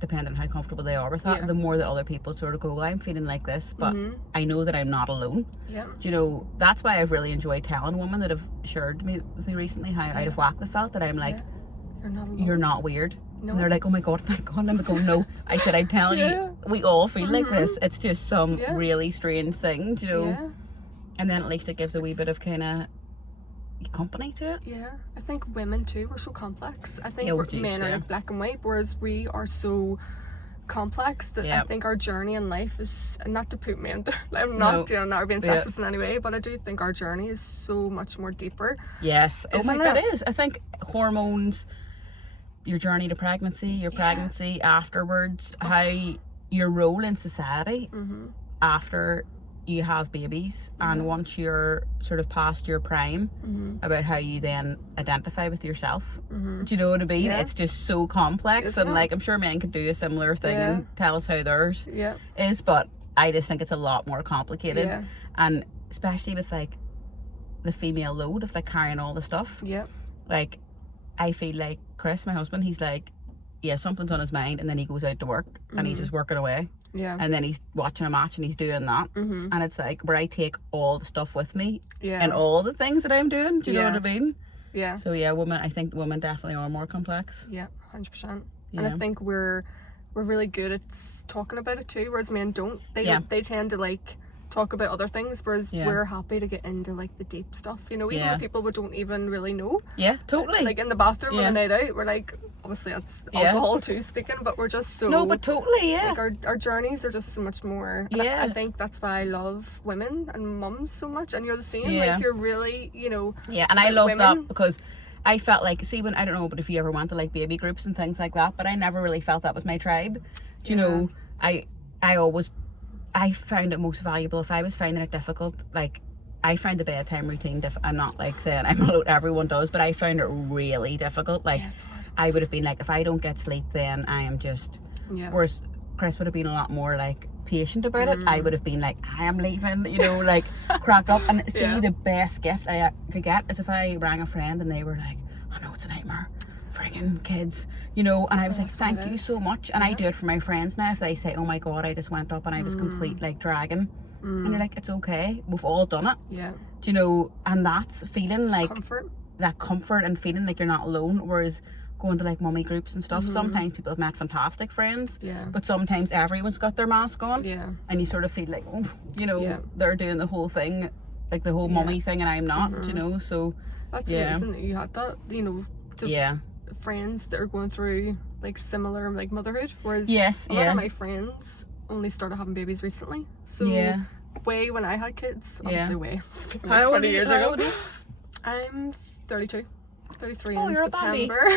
depending on how comfortable they are with that, the more that other people sort of go, well, I'm feeling like this, but I know that I'm not alone. Yeah. Do you know, that's why I've really enjoyed telling women that have shared with me recently how out of whack they felt, that I'm like, you're not alone. You're not weird. No. And they're like, oh my God, thank God. And I'm going, no. I said, I'm telling you, we all feel like this. It's just some really strange thing, you know. Yeah. And then at least it gives a wee bit of kind of company to it. Yeah, I think women too, we're so complex. I think men are like black and white, whereas we are so complex that I think our journey in life is, and not to put men down, I'm not doing that or being sexist in any way, but I do think our journey is so much more deeper. Yes. Oh my God, it is. I think hormones, your journey to pregnancy, your pregnancy afterwards, how your role in society after you have babies, and once you're sort of past your prime, about how you then identify with yourself. Do you know what I mean? It's just so complex. Isn't and like I'm sure men could do a similar thing and tell us how theirs is, but I just think it's a lot more complicated, and especially with like the female load of like carrying all the stuff. Like I feel like Chris, my husband, he's like, something's on his mind, and then he goes out to work and he's just working away. Yeah. And then he's watching a match and he's doing that. And it's like where I take all the stuff with me and all the things that I'm doing. Do you know what I mean? Yeah. So I think women definitely are more complex. Yeah, 100%. And I think we're really good at talking about it too, whereas men don't. They tend to like talk about other things, whereas we're happy to get into like the deep stuff, you know, even with people we don't even really know. Yeah, totally. Like in the bathroom on a night out, we're like, obviously that's alcohol too speaking, but we're just so, no, but totally, like our journeys are just so much more. And I think that's why I love women and mums so much, and you're the same. Like you're really, you know, and I love that, because I felt like, see, when I don't know, but if you ever went to like baby groups and things like that, but I never really felt that was my tribe. Do you know, I found it most valuable if I was finding it difficult. Like I found the bedtime routine I'm not like saying I'm alone, everyone does, but I found it really difficult. Like I would have been like, if I don't get sleep, then I am just whereas Chris would have been a lot more like patient about it. I would have been like, I am leaving, you know, like cracked up. And see, the best gift I could get is if I rang a friend and they were like, I know it's a nightmare, friggin' kids, you know, and I was like, thank you so much. And I do it for my friends now. If they say, oh my God, I just went up and I was complete like dragging, and you're like, it's okay, we've all done it. Do you know? And that's feeling like that comfort and feeling like you're not alone. Whereas going to like mummy groups and stuff, sometimes people have met fantastic friends, but sometimes everyone's got their mask on, and you sort of feel like, oh, you know, they're doing the whole thing, like the whole mummy thing, and I'm not. You know, so that's amazing that you had that, you know, friends that are going through like similar like motherhood, whereas yes, a lot of my friends only started having babies recently. So way when I had kids, obviously way speaking like 20 years ago. I'm 32. 33 in September.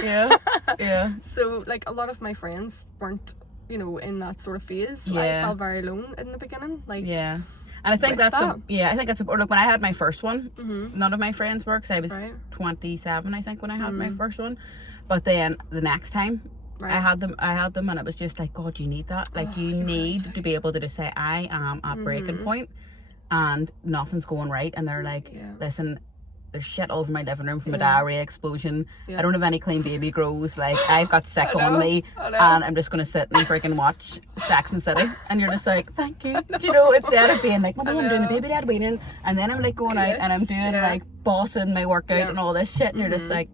Yeah. So like a lot of my friends weren't, you know, in that sort of phase. So I felt very alone in the beginning. Like and I think that's I think that's look, when I had my first one, none of my friends were, because I was 27 I think when I had my first one. But then the next time I had them and it was just like, God, you need that. Like you need to be able to just say, I am at breaking point and nothing's going right, and they're like, listen, there's shit all over my living room from a diarrhea explosion. I don't have any clean baby grows. Like I've got sick on me, and I'm just gonna sit and freaking watch Sex and City. And you're just like, thank you. You know, instead of being like, well, I'm doing the baby dad waiting, and then I'm like going out and I'm doing like bossing my workout and all this shit, and you're just like,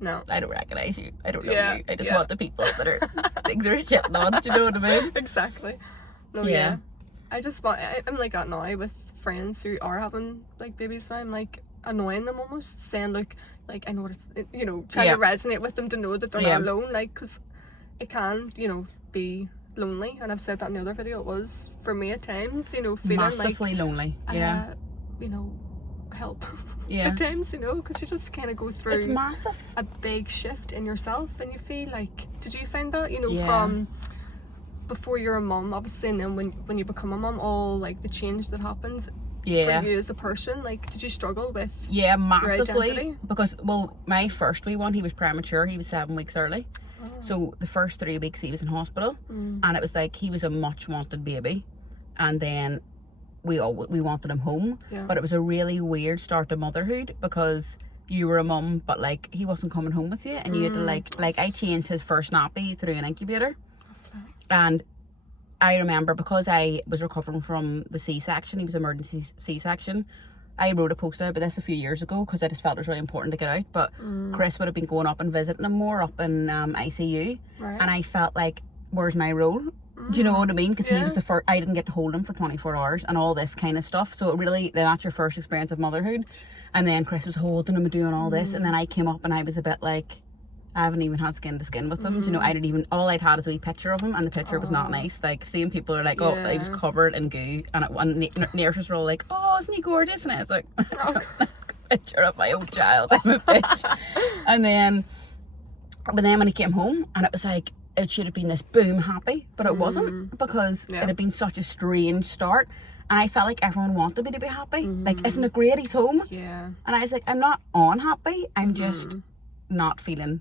no, I don't recognize you. I don't know you. I just want the people that are things are shitting on. Do you know what I mean? Exactly. No, I just want. I'm like that now with friends who are having like babies now. I'm like annoying them almost, saying like I know what it's, you know, trying to resonate with them to know that they're not alone, like, because it can, you know, be lonely, and I've said that in the other video. It was for me at times, you know, feeling massively like lonely, you know, help at times, you know, because you just kind of go through, it's massive, a big shift in yourself, and you feel like, did you find that, you know, from before you're a mum obviously, and then when you become a mum, all like the change that happens for you as a person? Like, did you struggle with massively? Because, well, my first wee one, he was premature. He was 7 weeks early. So the first 3 weeks he was in hospital, and it was like he was a much wanted baby, and then we wanted him home, but it was a really weird start to motherhood, because you were a mum but like he wasn't coming home with you, and you had to like I changed his first nappy through an incubator. And I remember, because I was recovering from the C-section, he was emergency C-section, I wrote a post about this a few years ago, because I just felt it was really important to get out, but Chris would have been going up and visiting him more up in ICU, and I felt like, where's my role? Do you know what I mean? Because he was the first, I didn't get to hold him for 24 hours and all this kind of stuff, so it really, that's your first experience of motherhood. And then Chris was holding him and doing all this, and then I came up and I was a bit like, I haven't even had skin to skin with him. You know, I didn't even, all I'd had is a wee picture of him, and the picture was not nice. Like, seeing people are like, oh, he was covered in goo, and nurses were all like, oh, isn't he gorgeous? And I was like, picture of my own child, I'm a bitch. But then when he came home, and it was like, it should have been this boom happy, but it wasn't, because it had been such a strange start. And I felt like everyone wanted me to be happy. Like, isn't it great he's home? And I was like, I'm not unhappy, I'm just not feeling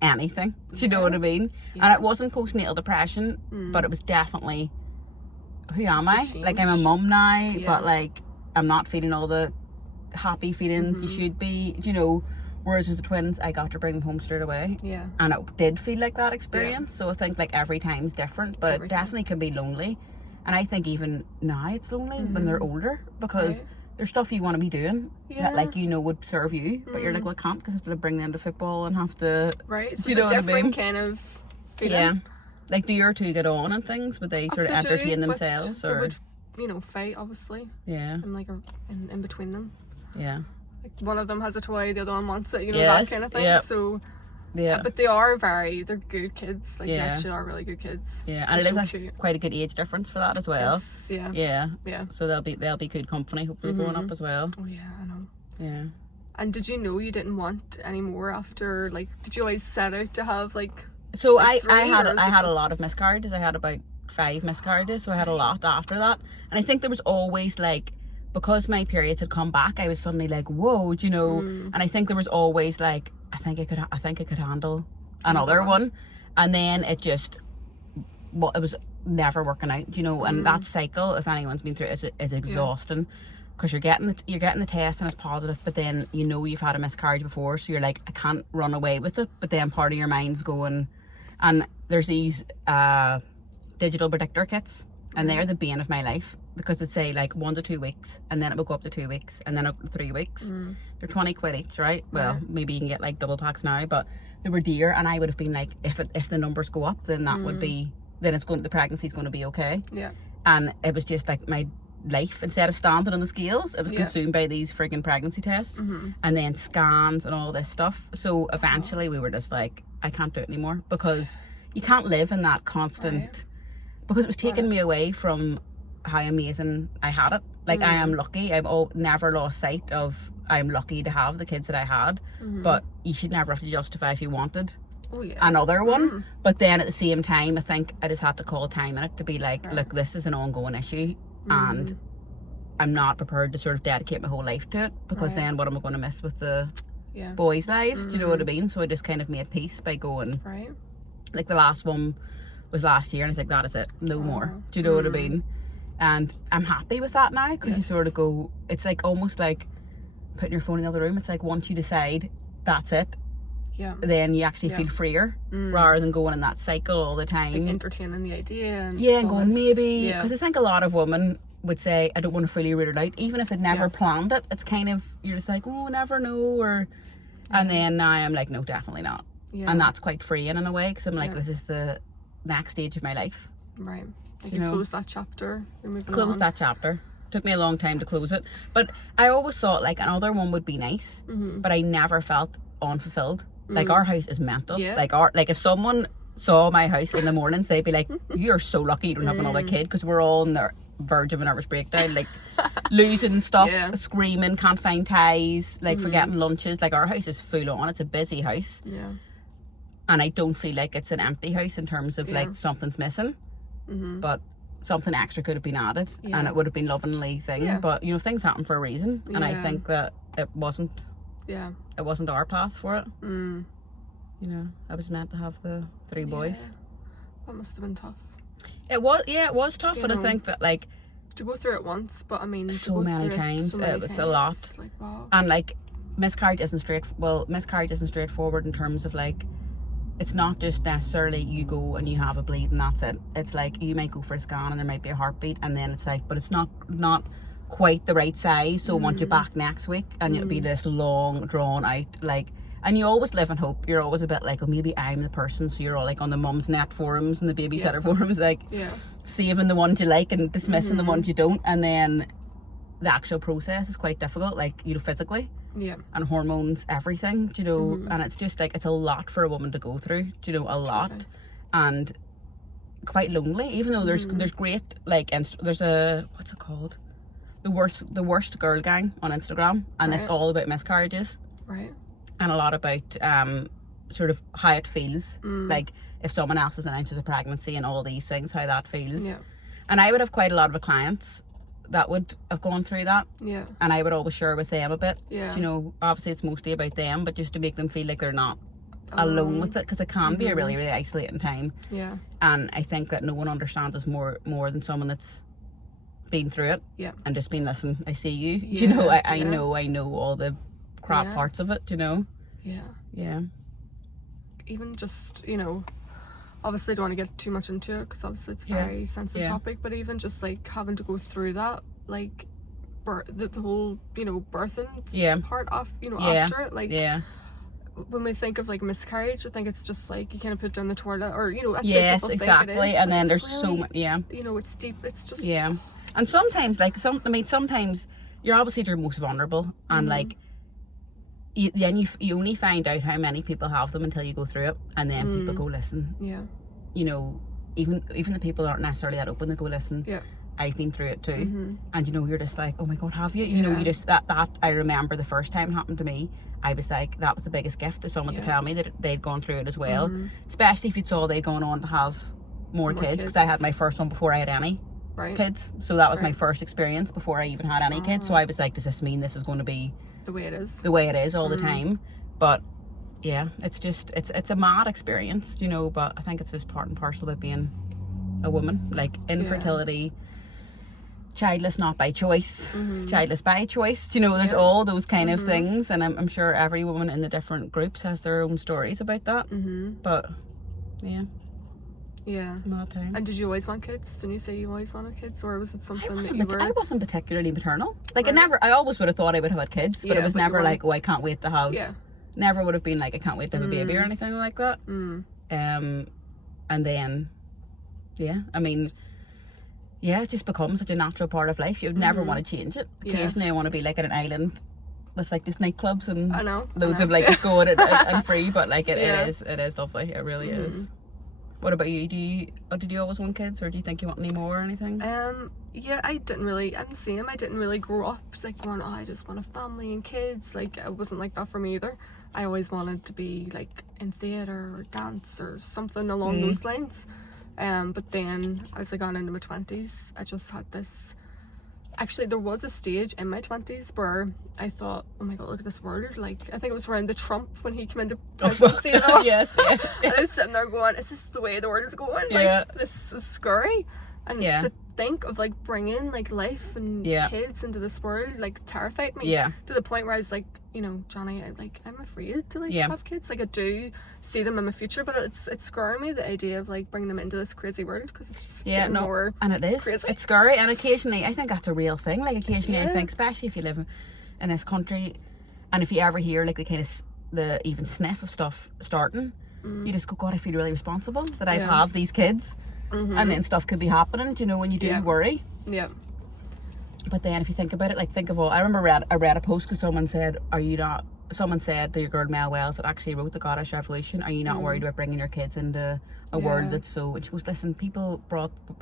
anything. Do you know what I mean? And it wasn't postnatal depression, but it was definitely, who just am I? Like, I'm a mum now, but like, I'm not feeling all the happy feelings you should be, you know. Whereas with the twins, I got to bring them home straight away, and it did feel like that experience. So I think like every time's different, but it definitely can be lonely. And I think even now it's lonely when they're older, because there's stuff you want to be doing that, like, you know, would serve you, but you're like, well, I can't, because I have to bring them to football and have to, so you know, a different kind of feeling. Like, do your two get on and things? Would they sort of entertain themselves, or they would, you know, fight obviously, and like in between them, like one of them has a toy, the other one wants it, you know, that kind of thing. So but they're good kids, like they actually are really good kids. And it is actually quite a good age difference for that as well. So they'll be good company, hopefully, growing up as well. I know. And did you know you didn't want any more after, like, did you always set out to have like, so like I had a lot of miscarriages. I had about 5 miscarriages, so I had a lot after that. And I think there was always like, because my periods had come back, I was suddenly like, whoa, do you know? And I think there was always like, I think I could handle another one. And then it just, well, it was never working out, you know. And that cycle, if anyone's been through it, is exhausting, because you're getting the test and it's positive, but then you know you've had a miscarriage before, so you're like, I can't run away with it. But then part of your mind's going, and there's these digital predictor kits, and they're the bane of my life, because they say like 1 to 2 weeks, and then it will go up to 2 weeks, and then up to 3 weeks. They're 20 quid each, right? Well, maybe you can get like double packs now, but they were dear, and I would have been like, if the numbers go up, then that would be, then the pregnancy's going to be okay. And it was just like my life, instead of standing on the scales, it was consumed by these friggin' pregnancy tests, and then scans and all this stuff. So eventually we were just like, I can't do it anymore, because you can't live in that constant, because it was taking me away from how amazing I had it. Like, I am lucky. I've never lost sight of, I'm lucky to have the kids that I had, but you should never have to justify if you wanted another one. But then at the same time, I think I just had to call time in it to be like, look, this is an ongoing issue, and I'm not prepared to sort of dedicate my whole life to it, because then what am I going to miss with the boys' lives? Do you know what I mean? So I just kind of made peace by going, like the last one was last year, and it's like, that is it, no more. Do you know what I mean? And I'm happy with that now, because you sort of go, it's like almost like putting your phone in the other room. It's like, once you decide that's it, then you actually feel freer, rather than going in that cycle all the time, like entertaining the idea and and going maybe, because I think a lot of women would say, I don't want to fully root it out, even if they'd never planned it. It's kind of, you're just like, oh, never know, or and then now I'm like, no, definitely not. And that's quite freeing in a way, because I'm like, this is the next stage of my life. Like, you close that chapter, that chapter. Took me a long time to close it, but I always thought like another one would be nice, but I never felt unfulfilled. Like, our house is mental. Like if someone saw my house in the mornings, they'd be like, you're so lucky you don't have another kid, because we're all on the verge of a nervous breakdown, like losing stuff, screaming, can't find ties, like forgetting lunches. Like, our house is full on. It's a busy house, and I don't feel like it's an empty house in terms of like something's missing, but something extra could have been added, and it would have been lovingly thing. But you know, things happen for a reason, and I think that it wasn't our path for it. You know, I was meant to have the 3 boys. That must have been tough. It was tough, but I think that, like, to go through it once, but I mean, so many times, it was a lot. Like, wow. And like, miscarriage isn't straightforward in terms of like, it's not just necessarily you go and you have a bleed and that's it. It's like, you might go for a scan and there might be a heartbeat, and then it's like, but it's not quite the right size, so I want you back next week, and it'll be this long drawn out, like, and you always live in hope. You're always a bit like, oh, maybe I'm the person. So you're all like on the mum's net forums and the babysitter forums, like saving the ones you like and dismissing the ones you don't, and then the actual process is quite difficult, like, you know, physically, and hormones, everything, you know, and it's just like, it's a lot for a woman to go through, you know, a lot, and quite lonely, even though there's great, like, there's a, what's it called, the worst girl gang on Instagram, and it's all about miscarriages, and a lot about sort of how it feels, like if someone else has announces a pregnancy and all these things, how that feels. And I would have quite a lot of clients that would have gone through that, and I would always share with them a bit. You know, obviously it's mostly about them, but just to make them feel like they're not alone with it, because it can be a really, really isolating time. And I think that no one understands us more than someone that's been through it and just been, listen, I see you. You know, I know all the crap parts of it, you know. Even just, you know, obviously don't want to get too much into it, because obviously it's a very sensitive topic, but even just like having to go through that, like the whole, you know, birthing part off, you know, after it, like when we think of like miscarriage, I think it's just like you kind of put down the toilet, or, you know, that's exactly, think it is, and then there's really, so much, you know, it's deep, it's just and sometimes, like, sometimes you're obviously your most vulnerable, and like, then you only find out how many people have them until you go through it, and then people go, listen, you know, even the people that aren't necessarily that open, they go, listen, I've been through it too, and you know, you're just like, oh my god, have you? You know, you just that I remember the first time it happened to me, I was like, that was the biggest gift to someone to tell me that they'd gone through it as well, especially if you saw they'd gone on to have more kids, because I had my first one before I had any kids, so that was my first experience before I even had any kids, so I was like, does this mean this is going to be the way it is all the time? But yeah, it's just, it's a mad experience, you know, but I think it's just part and parcel about being a woman, like infertility, childless not by choice, childless by choice, you know, there's all those kind of things, and I'm sure every woman in the different groups has their own stories about that, but it's a mad time. And did you always want kids? Didn't you say you always wanted kids, or was it something that you were? I wasn't particularly maternal. Like, I always would have thought I would have had kids, but it was never like, oh, I can't wait to have. Never would have been like, I can't wait to have a baby or anything like that. And then, I mean, it just becomes such a natural part of life. You would never want to change it. Occasionally, I want to be like at an island with like just nightclubs and loads of like just going and free. But like it is lovely. It really is. What about you? Did you always want kids, or do you think you want any more or anything? Yeah, I'm the same. I didn't really grow up like going, I just want a family and kids. Like, it wasn't like that for me either. I always wanted to be like in theatre or dance or something along those lines. But then as I got into my 20s, I just had this. Actually, there was a stage in my 20s where I thought, oh my god, look at this world. Like, I think it was around the Trump when he came into presidency. Yes. And I was sitting there going, is this the way the world is going? Like, this is scary. And to think of like bringing like life and kids into this world like terrified me. To the point where I was like, you know, Johnny, I'm afraid to like have kids. Like, I do see them in my future, but it's scaring me, the idea of like bringing them into this crazy world, because it's just getting more and it is crazy. It's scary, and occasionally I think that's a real thing. Like, occasionally I think, especially if you live in this country, and if you ever hear like the kind of the even sniff of stuff starting, you just go, God, I feel really responsible that I have these kids. And then stuff could be happening, you know, when you do worry. But then if you think about it, like, think of all, I remember I read a post because someone said to your girl Mel Wells that actually wrote The Goddess Revolution, are you not worried about bringing your kids into a world that's so, and she goes, listen, people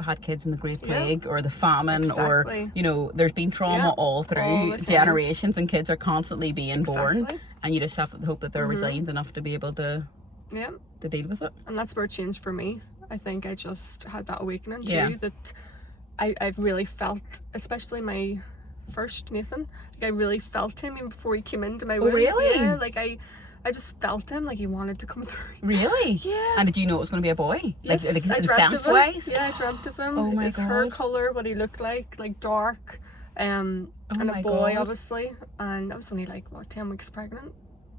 had kids in the Great Plague or the famine or, you know, there's been trauma all through generations, and kids are constantly being born, and you just have to hope that they're resilient enough to be able to deal with it. And that's where it changed for me. I think I just had that awakening too, that I've really felt, especially my first Nathan, like, I really felt him even before he came into my womb. Really? Yeah, like I just felt him, like he wanted to come through. Really? Yeah. And did you know it was going to be a boy? Yes, like I dreamt of him. wise? Yeah, I dreamt of him. Oh my His God. hair colour, what he looked like dark, and a boy, obviously. And I was only like, 10 weeks pregnant.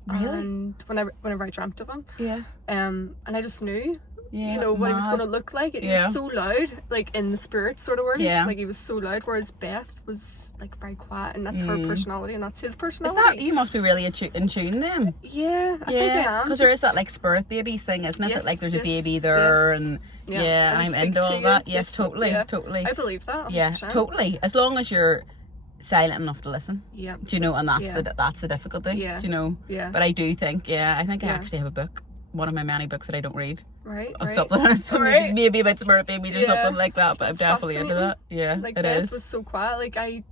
Really? And whenever I dreamt of him. Yeah. And I just knew. Yeah, you know what he was going to look like. He was so loud, like in the spirit sort of words. Like, he was so loud, whereas Beth was like very quiet, and that's her personality, and that's his personality. You must be really in tune then. Yeah, I think I am. Because there is that like spirit babies thing, isn't it? That like there's a baby there, and I'm into all that. Yes, totally. I believe that. 100%. Yeah, totally. As long as you're silent enough to listen. Yeah. Do you know? And that's the difficulty. Yeah. Do you know? Yeah. But I do think, I think I actually have a book. One of my many books that I don't read. Right. Something maybe about spirit babies or something like that, but I'm definitely into that. Yeah, like, it Beth is. was so quiet. Like, I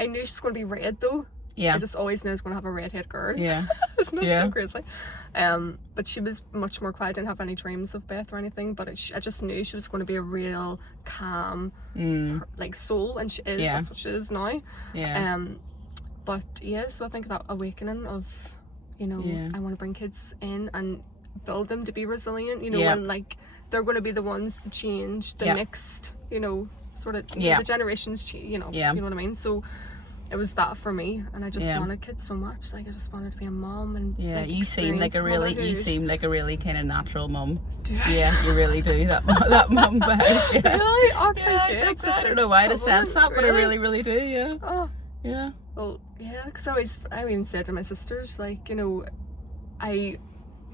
knew she was going to be red though. Yeah. I just always knew I was going to have a redhead girl. Yeah. Isn't that so crazy? But she was much more quiet. I didn't have any dreams of Beth or anything, but I just knew she was going to be a real calm, like, soul, and she is. Yeah. That's what she is now. Yeah. But so I think that awakening of, you know, I want to bring kids in and build them to be resilient, you know, and like they're going to be the ones to change the next, you know, sort of the generations, you know, you know what I mean. So it was that for me, and I just wanted kids so much. Like, I just wanted to be a mom, and like, you seem like a really kind of natural mum. Do I? Yeah, you really do. That mum vibe. Yeah. Really? Oh, thank you. I don't know why to sense that, but I really do. Yeah. Oh. Yeah. Well, yeah, because I even said to my sisters, like, you know, I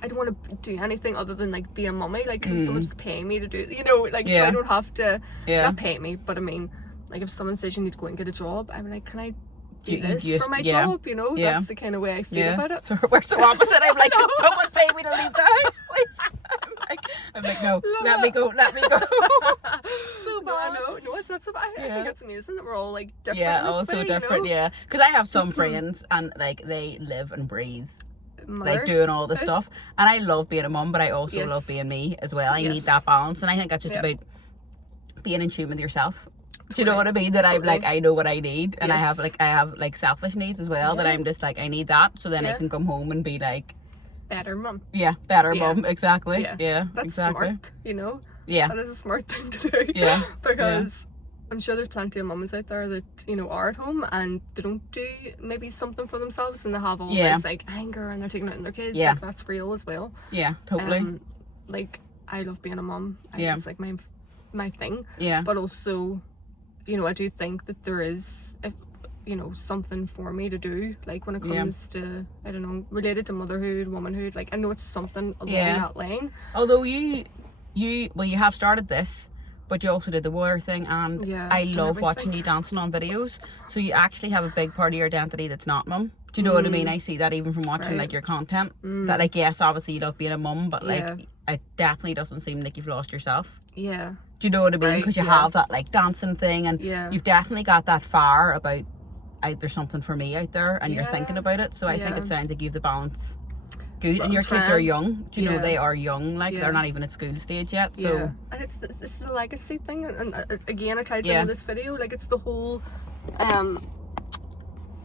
don't want to do anything other than like be a mummy. Like, can someone just pay me to do, you know, like, so I don't have to not pay me, but I mean, like, if someone says you need to go and get a job, I'm like, can I do this for my job? You know, that's the kind of way I feel about it. So we're so opposite. I'm like, can someone pay me to leave the house, please? I'm like, no, let me go. So bad. No, it's not so bad. I think it's amazing that we're all like different. Yeah, all so different. You know? Because I have some friends, and like they live and breathe. Like doing all the stuff, and I love being a mum, but I also love being me as well. I need that balance, and I think that's just about being in tune with yourself. Do you know what I mean? That I'm like, I know what I need, and I have like selfish needs as well. That I'm just like, I need that, so then I can come home and be like better mum. Yeah, better mum. Exactly. Yeah, that's exactly. smart. You know. Yeah, that is a smart thing to do. Yeah, because. I'm sure there's plenty of mums out there that, you know, are at home and they don't do maybe something for themselves, and they have all this like anger, and they're taking it on their kids. Like, that's real as well. Yeah, totally. Like, I love being a mum. It's like my thing. Yeah. But also, you know, I do think that there is, if you know, something for me to do, like when it comes to, I don't know, related to motherhood, womanhood. Like, I know it's something along that line. Although you have started this, but you also did the water thing, and I love watching you dancing on videos. So you actually have a big part of your identity that's not mum. Do you know what I mean? I see that even from watching like your content. That like, yes, obviously you love being a mum, but like it definitely doesn't seem like you've lost yourself. Yeah. Do you know what I mean? Because you have that like dancing thing, and you've definitely got that fire about there's something for me out there, and you're thinking about it. So I think it sounds like you have the balance good. But and your kids are young. Do you know they are young? Like they're not even at school stage yet. So and it's the legacy thing, and again it ties into this video. Like it's the whole,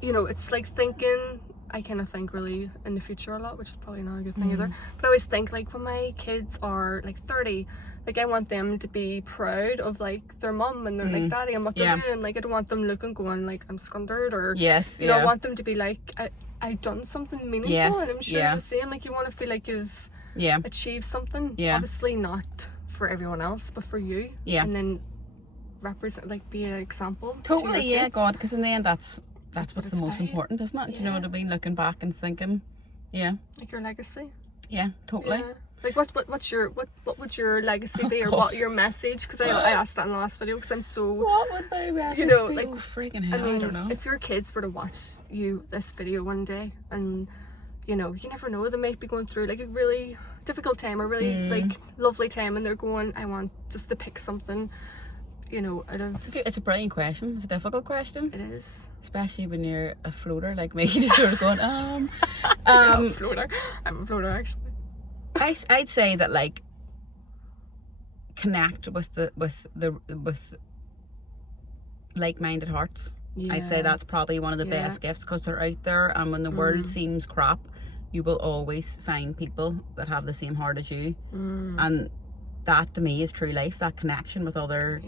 you know, it's like thinking. I kind of think really in the future a lot, which is probably not a good thing either. But I always think like when my kids are like 30, like I want them to be proud of like their mum and their like daddy and what they're doing. Like I don't want them looking going like I'm scundered or you know, I want them to be like I've done something meaningful, and I'm sure you're the same. Like you want to feel like you've achieved something. Obviously not for everyone else, but for you. And then represent, like be an example. Totally, to your kids. God, because in the end that's what's the most important, isn't it? Do you know what I mean? Looking back and thinking, like your legacy. Yeah, totally. Like what would your legacy be, or what your message? Because I asked that in the last video because I'm so. What would my message you know, be? like Freaking hell, I don't know. If your kids were to watch this video one day, and you know, you never know, they might be going through like a really difficult time or really like lovely time, and they're going, I want just to pick something. You know, out of it's a brilliant question. It's a difficult question. It is, especially when you're a floater like me, just sort of going I'm a floater actually. I'd say that like connect with like-minded hearts. I'd say that's probably one of the best gifts, because they're out there, and when the world seems crap, you will always find people that have the same heart as you, and that to me is true life, that connection with other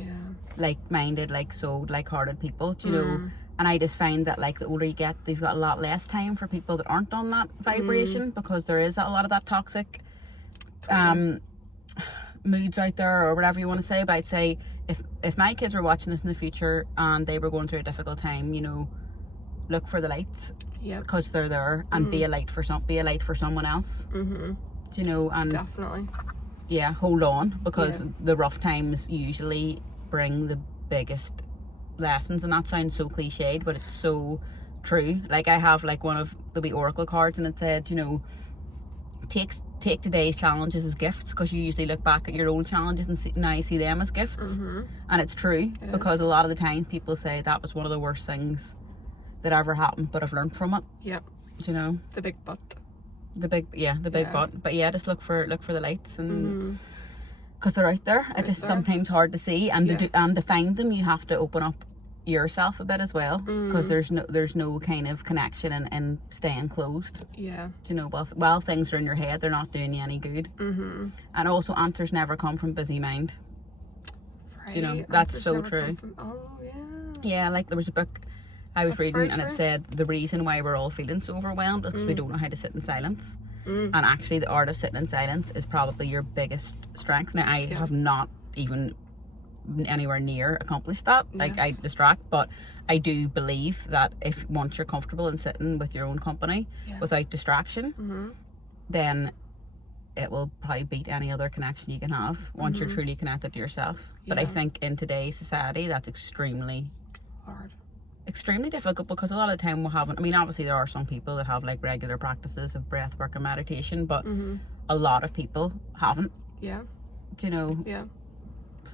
like-minded, like-souled, like-hearted people, do you know? And I just find that like the older you get, they've got a lot less time for people that aren't on that vibration, because there is a lot of that toxic moods out there, or whatever you want to say. But I'd say if my kids were watching this in the future and they were going through a difficult time, you know, look for the lights, because they're there, and be a light for someone else. Do you know? And definitely. Yeah, hold on, because the rough times usually bring the biggest lessons, and that sounds so cliched, but it's so true. Like I have like one of the wee oracle cards, and it said, you know, take today's challenges as gifts, because you usually look back at your old challenges and now you see them as gifts. And it's true, because a lot of the time people say that was one of the worst things that ever happened, but I've learned from it. Do you know, the big butt. But yeah, just look for the lights, and because they're out there. It's just sometimes hard to see, and to find them, you have to open up yourself a bit as well, because there's no kind of connection in staying closed. You know, while things are in your head, they're not doing you any good. And also, answers never come from busy mind. You know, that's so true. Like there was a book I was reading, and it said the reason why we're all feeling so overwhelmed is because we don't know how to sit in silence. And actually the art of sitting in silence is probably your biggest strength. Now I have not even anywhere near accomplished that. Like I distract, but I do believe that if once you're comfortable in sitting with your own company without distraction, then it will probably beat any other connection you can have once you're truly connected to yourself. But I think in today's society that's extremely hard, extremely difficult, because a lot of the time we haven't, I mean obviously there are some people that have like regular practices of breath work and meditation, but a lot of people haven't. Do you know?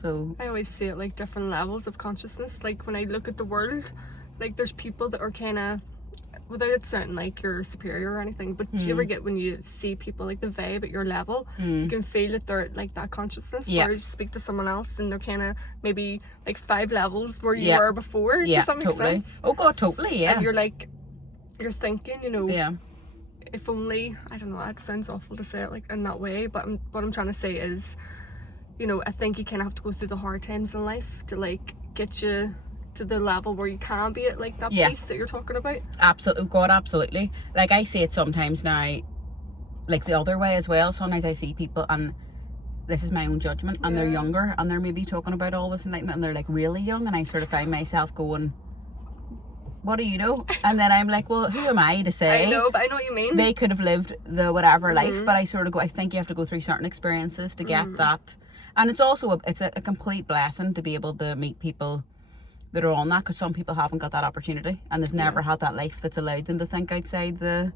So I always see it like different levels of consciousness. Like when I look at the world, like there's people that are kind of, without it sounding like you're superior or anything, but do you ever get when you see people like the vibe at your level, you can feel that they're like that consciousness, where you speak to someone else and they're kind of maybe like 5 levels where you were before. Does that make sense? Oh god, totally. And you're thinking, you know, if only, I don't know, it sounds awful to say it like in that way, but what I'm trying to say is, you know, I think you kind of have to go through the hard times in life to like get you to the level where you can be at like that peace that you're talking about. Absolutely, God, absolutely. Like I see it sometimes now, like the other way as well. Sometimes I see people, and this is my own judgment, and they're younger, and they're maybe talking about all this enlightenment, and they're like really young, and I sort of find myself going, what do you know? And then I'm like, well, who am I to say? I know, but I know what you mean. They could have lived the whatever life, but I sort of go, I think you have to go through certain experiences to get that. And it's also it's a complete blessing to be able to meet people that are on that, because some people haven't got that opportunity, and they've never had that life that's allowed them to think outside the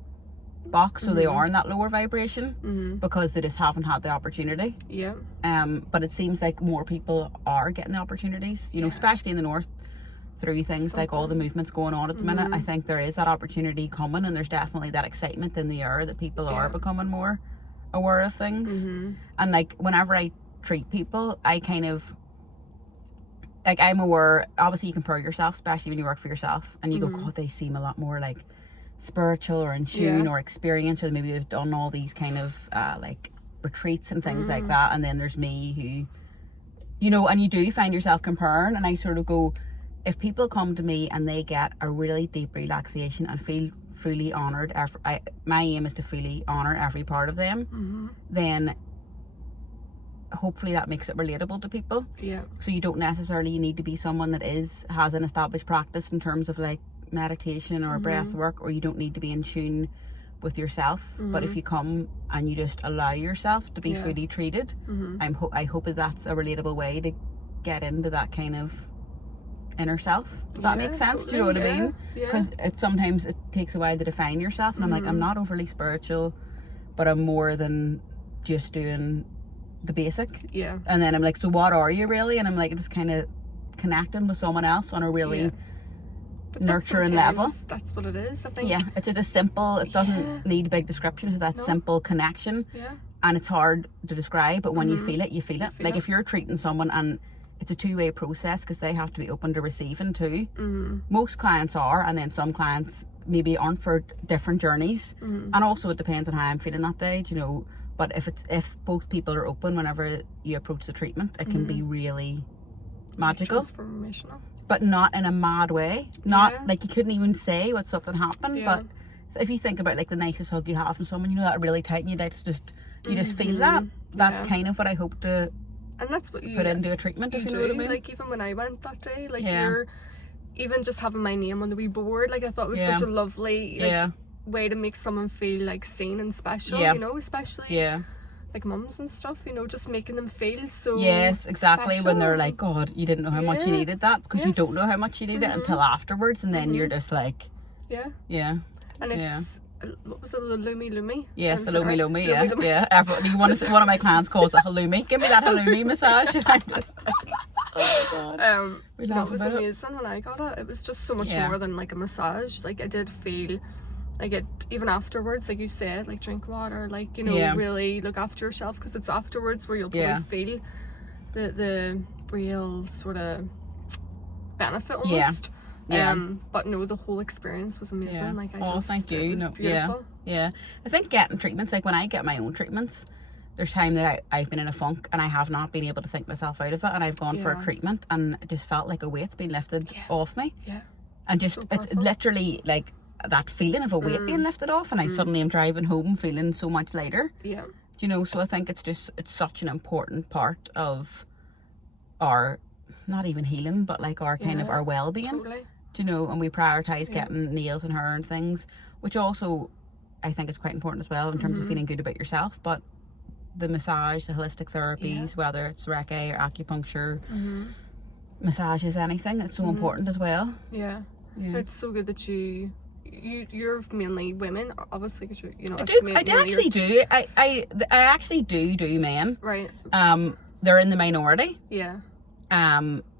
box, so they are in that lower vibration because they just haven't had the opportunity. Yeah. But it seems like more people are getting the opportunities, you know, especially in the north, through things like all the movements going on at the minute. I think there is that opportunity coming, and there's definitely that excitement in the air that people are becoming more aware of things. And like whenever I treat people, I kind of like, I'm aware, obviously you compare yourself, especially when you work for yourself, and you go, God, they seem a lot more like spiritual or in tune or experienced, or maybe they've done all these kind of like retreats and things like that. And then there's me who, you know, and you do find yourself comparing, and I sort of go, if people come to me and they get a really deep relaxation and feel fully honoured, my aim is to fully honour every part of them, then hopefully that makes it relatable to people. Yeah. So you don't necessarily need to be someone that has an established practice in terms of like meditation or breath work, or you don't need to be in tune with yourself. But if you come and you just allow yourself to be fully treated, I hope that that's a relatable way to get into that kind of inner self, if that makes sense. Totally, do you know what I mean? Because sometimes it takes a while to define yourself, and I'm like, I'm not overly spiritual, but I'm more than just doing the basic. And then I'm like, so what are you really? And I'm like, just kind of connecting with someone else on a really nurturing level. That's what it is, I think. It's just a simple, it doesn't need a big description. It's that simple connection, and it's hard to describe, but when you feel it, you feel it. Like if you're treating someone, and it's a two-way process, because they have to be open to receiving too. Most clients are, and then some clients maybe aren't, for different journeys. And also it depends on how I'm feeling that day, you know. But if both people are open whenever you approach the treatment, it can be really magical. Transformational. But not in a mad way. Not like you couldn't even say what something happened. But if you think about like the nicest hug you have from someone, you know, that really tight, and you just feel that. That's kind of what I hope to. And that's what you put into a treatment, if you know what I mean. Like even when I went that day, like you're even just having my name on the wee board, like I thought it was such a lovely way to make someone feel like seen and special, you know, especially like mums and stuff, you know, just making them feel so special. When they're like, God, you didn't know how much you needed that, because you don't know how much you need it until afterwards, and then you're just like and it's what was it, the Lumi? Yes, the Lumi, you want to, one of my clients calls it halloumi. Give me that halloumi massage. And I'm just like, oh my God. It was amazing when I got it. It was just so much more than like a massage. Like I did feel like it, even afterwards, like you said, like drink water, like, you know, really look after yourself, because it's afterwards where you'll probably feel the real sort of benefit almost. But no, the whole experience was amazing. Like I just, thank you. It was beautiful. I think getting treatments, like when I get my own treatments, there's time that I've been in a funk and I have not been able to think myself out of it, and I've gone for a treatment, and it just felt like a weight's been lifted off me. And just so it's literally like that feeling of a weight being lifted off, and I suddenly am driving home feeling so much lighter. You know, so I think it's such an important part of our, not even healing, but like our kind of our well-being. Totally. You know, and we prioritize getting nails and hair and things, which also I think is quite important as well in terms of feeling good about yourself. But the massage, the holistic therapies, whether it's Reiki or acupuncture, massages, anything, it's so important as well. It's so good that you're mainly women, obviously, because you know. I actually do men. Right. They're in the minority.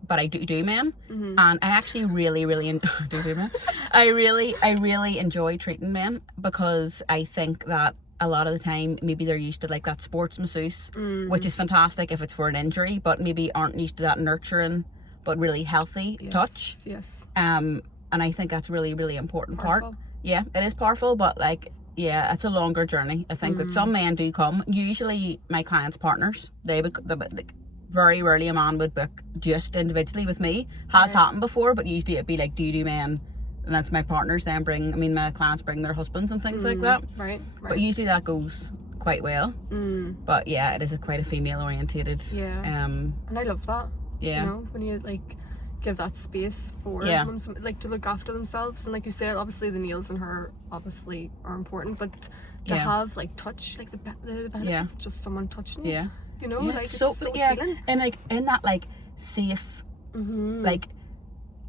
But I do men, and I actually really do men. I really enjoy treating men, because I think that a lot of the time maybe they're used to like that sports masseuse, which is fantastic if it's for an injury, but maybe aren't used to that nurturing but really healthy touch. And I think that's really important part. Yeah, it is powerful, but like it's a longer journey. I think that some men do come. Usually my clients' partners, they would like, very rarely a man would book just individually with me. Has happened before, but usually it'd be like, do you do men? And that's my partners then my clients bring their husbands and things like that. Right. But usually that goes quite well. But yeah, it is quite a female orientated. And I love that. You know, when you like give that space for them, like to look after themselves, and like you said, obviously the nails and hair obviously are important, but to have like touch, like the benefits of just someone touching you. You know, like so, it's so healing. And like in that like safe, like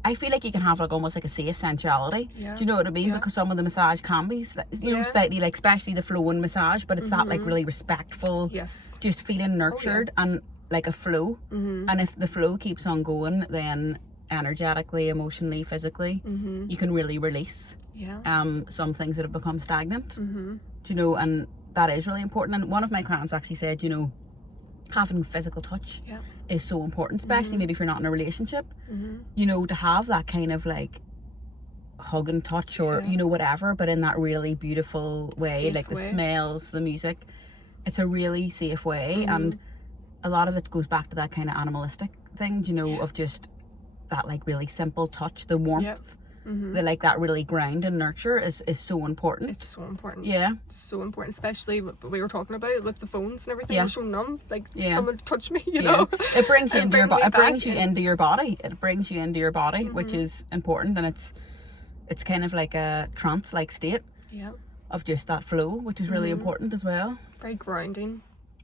I feel like you can have like almost like a safe sensuality. Yeah. Do you know what I mean? Yeah. Because some of the massage can be, you know, slightly like, especially the flowing massage, but it's that like really respectful, just feeling nurtured and like a flow. And if the flow keeps on going, then energetically, emotionally, physically, you can really release some things that have become stagnant. Do you know? And that is really important. And one of my clients actually said, you know, having physical touch is so important, especially maybe if you're not in a relationship. You know, to have that kind of like hug and touch or you know, whatever, but in that really beautiful way, safe like way. The smells, the music, it's a really safe way. And a lot of it goes back to that kind of animalistic thing, you know, of just that like really simple touch, the warmth, the like that really ground and nurture is so important. It's so important. Yeah. So important, especially what we were talking about with the phones and everything. We're so numb. Like someone touch me, you know. It brings you into your body. It brings you into your body. It brings you into your body, which is important, and it's kind of like a trance-like state. Yeah. Of just that flow, which is really important as well. Very grounding.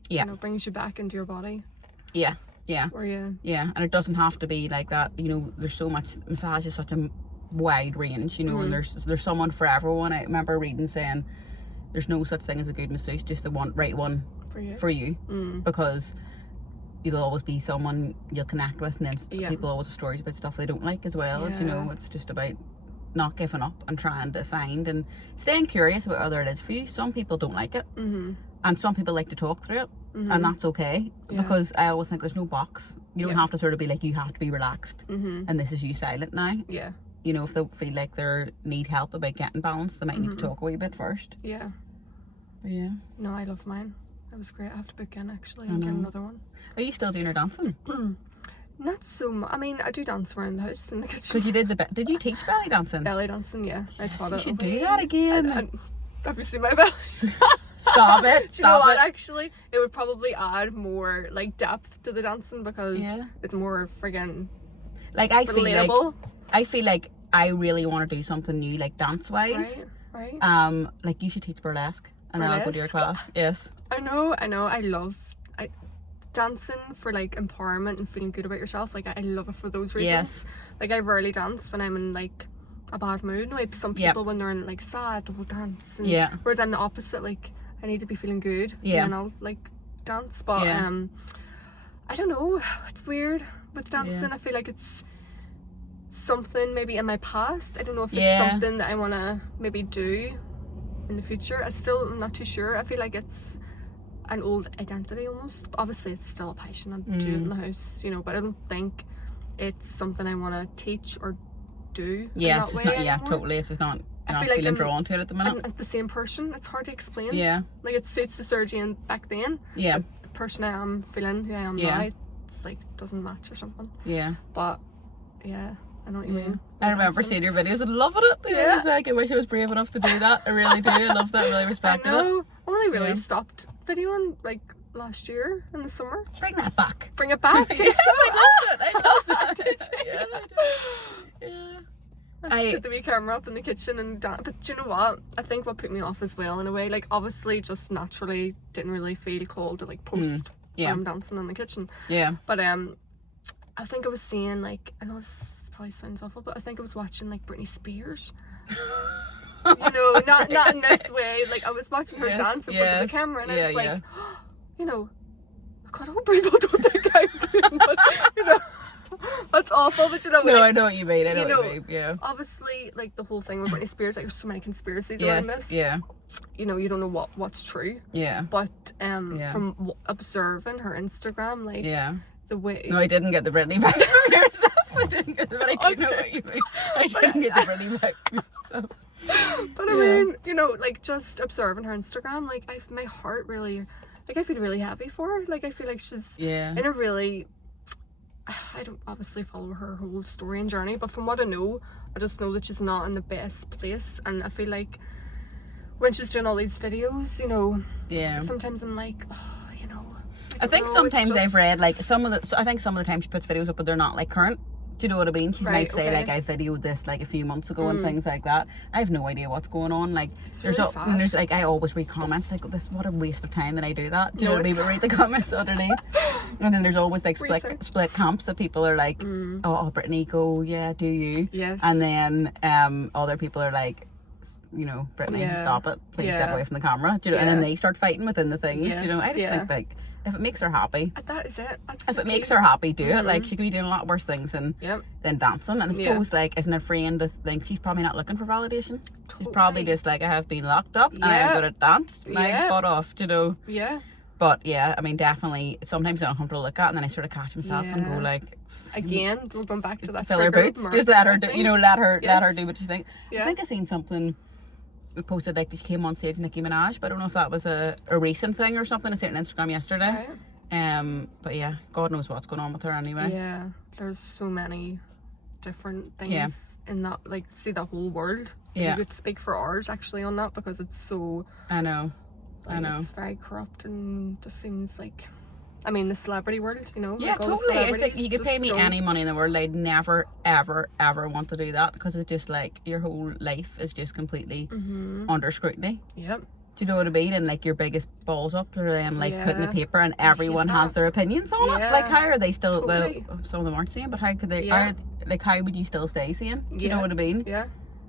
Yeah. You know, brings you back into your body. Yeah. Yeah. Or and it doesn't have to be like that. You know, there's so much. Massage is such a wide range, you know, and there's someone for everyone. I remember reading saying there's no such thing as a good masseuse, just the right one for you. Because you'll always be someone you'll connect with, and then people always have stories about stuff they don't like as well. You know, it's just about not giving up and trying to find and staying curious about whether it is for you. Some people don't like it, and some people like to talk through it, and that's okay, because I always think there's no box. You don't have to sort of be like, you have to be relaxed and this is you silent now. You know, if they feel like they need help about getting balanced, they might need to talk a wee bit first. Yeah. But yeah. No, I love mine. It was great. I have to book in actually and get another one. Are you still doing your dancing? Not so much. I mean, I do dance around the house in the kitchen. Because you did you teach belly dancing? Belly dancing, yeah. I taught it. You should do that again. And have you seen my belly? Stop it. Do you know what? Actually, it would probably add more like depth to the dancing because it's more friggin' like relatable. I feel like I really want to do something new, like dance wise. Right. Like you should teach burlesque, and then I'll go to your class. Yes. I know. I love dancing for like empowerment and feeling good about yourself. Like I love it for those reasons. Yes. Like I rarely dance when I'm in like a bad mood. Like some people when they're in like sad will dance. And, whereas I'm the opposite. Like I need to be feeling good. And I'll like dance. But I don't know. It's weird with dancing. I feel like it's something maybe in my past. I don't know if it's something that I want to maybe do in the future. I'm not too sure. I feel like it's an old identity almost. Obviously it's still a passion. I do it in the house, you know, but I don't think it's something I want to teach or do in that way anymore. Totally. It's just not. I feel like I'm drawn to it at the minute. I'm the same person. It's hard to explain. Like it suits the surgeon back then. But the person I am feeling, who I am now, it's like doesn't match or something. But I know what you mean. I remember seeing your videos and loving it. I was like, I wish I was brave enough to do that. I really do. I love that. I really respect it. I know. I only really stopped videoing like last year in the summer. Bring that back. Bring it back. Yes, I loved it. I loved it. Yeah, I did. I put the wee camera up in the kitchen and dance. But do you know what? I think what put me off as well in a way, like obviously just naturally didn't really feel called to like post when I'm dancing in the kitchen. But I think I was seeing like, I know this probably sounds awful, but I think I was watching like Britney Spears. You know, not in this way. Like I was watching her dance in front of the camera, and I was like, you know, God, I hope people don't think I'm doing that. You know, that's awful. But you know, I know what you mean. I know what you mean. Yeah. Obviously, like the whole thing with Britney Spears, like there's so many conspiracies around this. You know, you don't know what's true. But from observing her Instagram, like the way. No, I didn't get the Britney back from your stuff. I didn't get the, but I do know what you mean. I didn't get the Britney back from your stuff. But I mean, you know, like just observing her Instagram, like my heart really, like I feel really happy for her. Like I feel like she's in a really, I don't obviously follow her whole story and journey, but from what I know, I just know that she's not in the best place. And I feel like when she's doing all these videos, you know, sometimes I'm like, oh, you know, I think sometimes I've read like I think some of the time she puts videos up, but they're not like current Do you know what I mean? She might say, okay. like, I videoed this, like, a few months ago and things like that. I have no idea what's going on. Like, really and there's, like, I always read comments, like, what a waste of time that I do that. Do you know what I mean? But read the comments underneath. And then there's always, like, split camps that people are like, oh, Brittany, go, yeah, do you. Yes. And then other people are like, you know, Brittany, stop it. Please step away from the camera. Do you know? And then they start fighting within the things. You know, I just think, like, if it makes her happy, that is it. If it makes her happy, do it. Like, she could be doing a lot worse things than dancing. And I suppose, like, isn't a friend to think she's probably not looking for validation? She's probably just like, I have been locked up and I'm good at dance. My butt off, you know. Yeah. But yeah, I mean, definitely sometimes it's uncomfortable to look at, and then I sort of catch myself and go like, again, we're going back to that. Fill her boots. Just let her do, you know, let her do what you think. I think I seen something. We posted, like, she came on stage, Nicki Minaj, but I don't know if that was a recent thing or something. I saw it on Instagram yesterday. Right. But yeah, God knows what's going on with her anyway. Yeah, there's so many different things in that, like, see the whole world. You could speak for hours actually on that, because it's so. I know. Like, it's very corrupt and just seems like. I mean, the celebrity world, you know. Yeah, like totally. I think you could pay me any money in the world. I'd never, ever, ever want to do that, because it's just like your whole life is just completely under scrutiny. Yep. Do you know what I mean? And like your biggest balls up are then like put in the paper, and everyone has their opinions on it. Like, how are they still? Well, some of them aren't saying, but how could they? How would you still stay saying? Do you know what I mean? Yeah.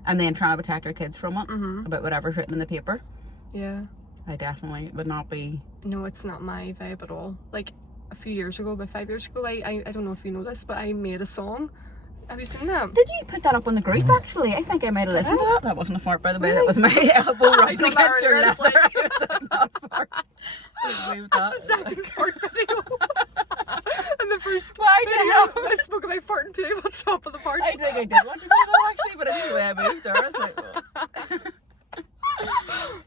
And then trying to protect our kids from it about whatever's written in the paper. Yeah. I definitely would not be. No, it's not my vibe at all. Like, a few years ago, about 5 years ago, I don't know if you know this, but I made a song. Have you seen that? Did you put that up on the group, actually? I think I might have listened to that. That wasn't a fart, by the way. That was my elbow right against your leather. It was like, not a fart. That's the second fart video. And the first video, I spoke about farting too. What's up with the farts? I think I did want to do that, actually, but anyway, I moved there. I was like,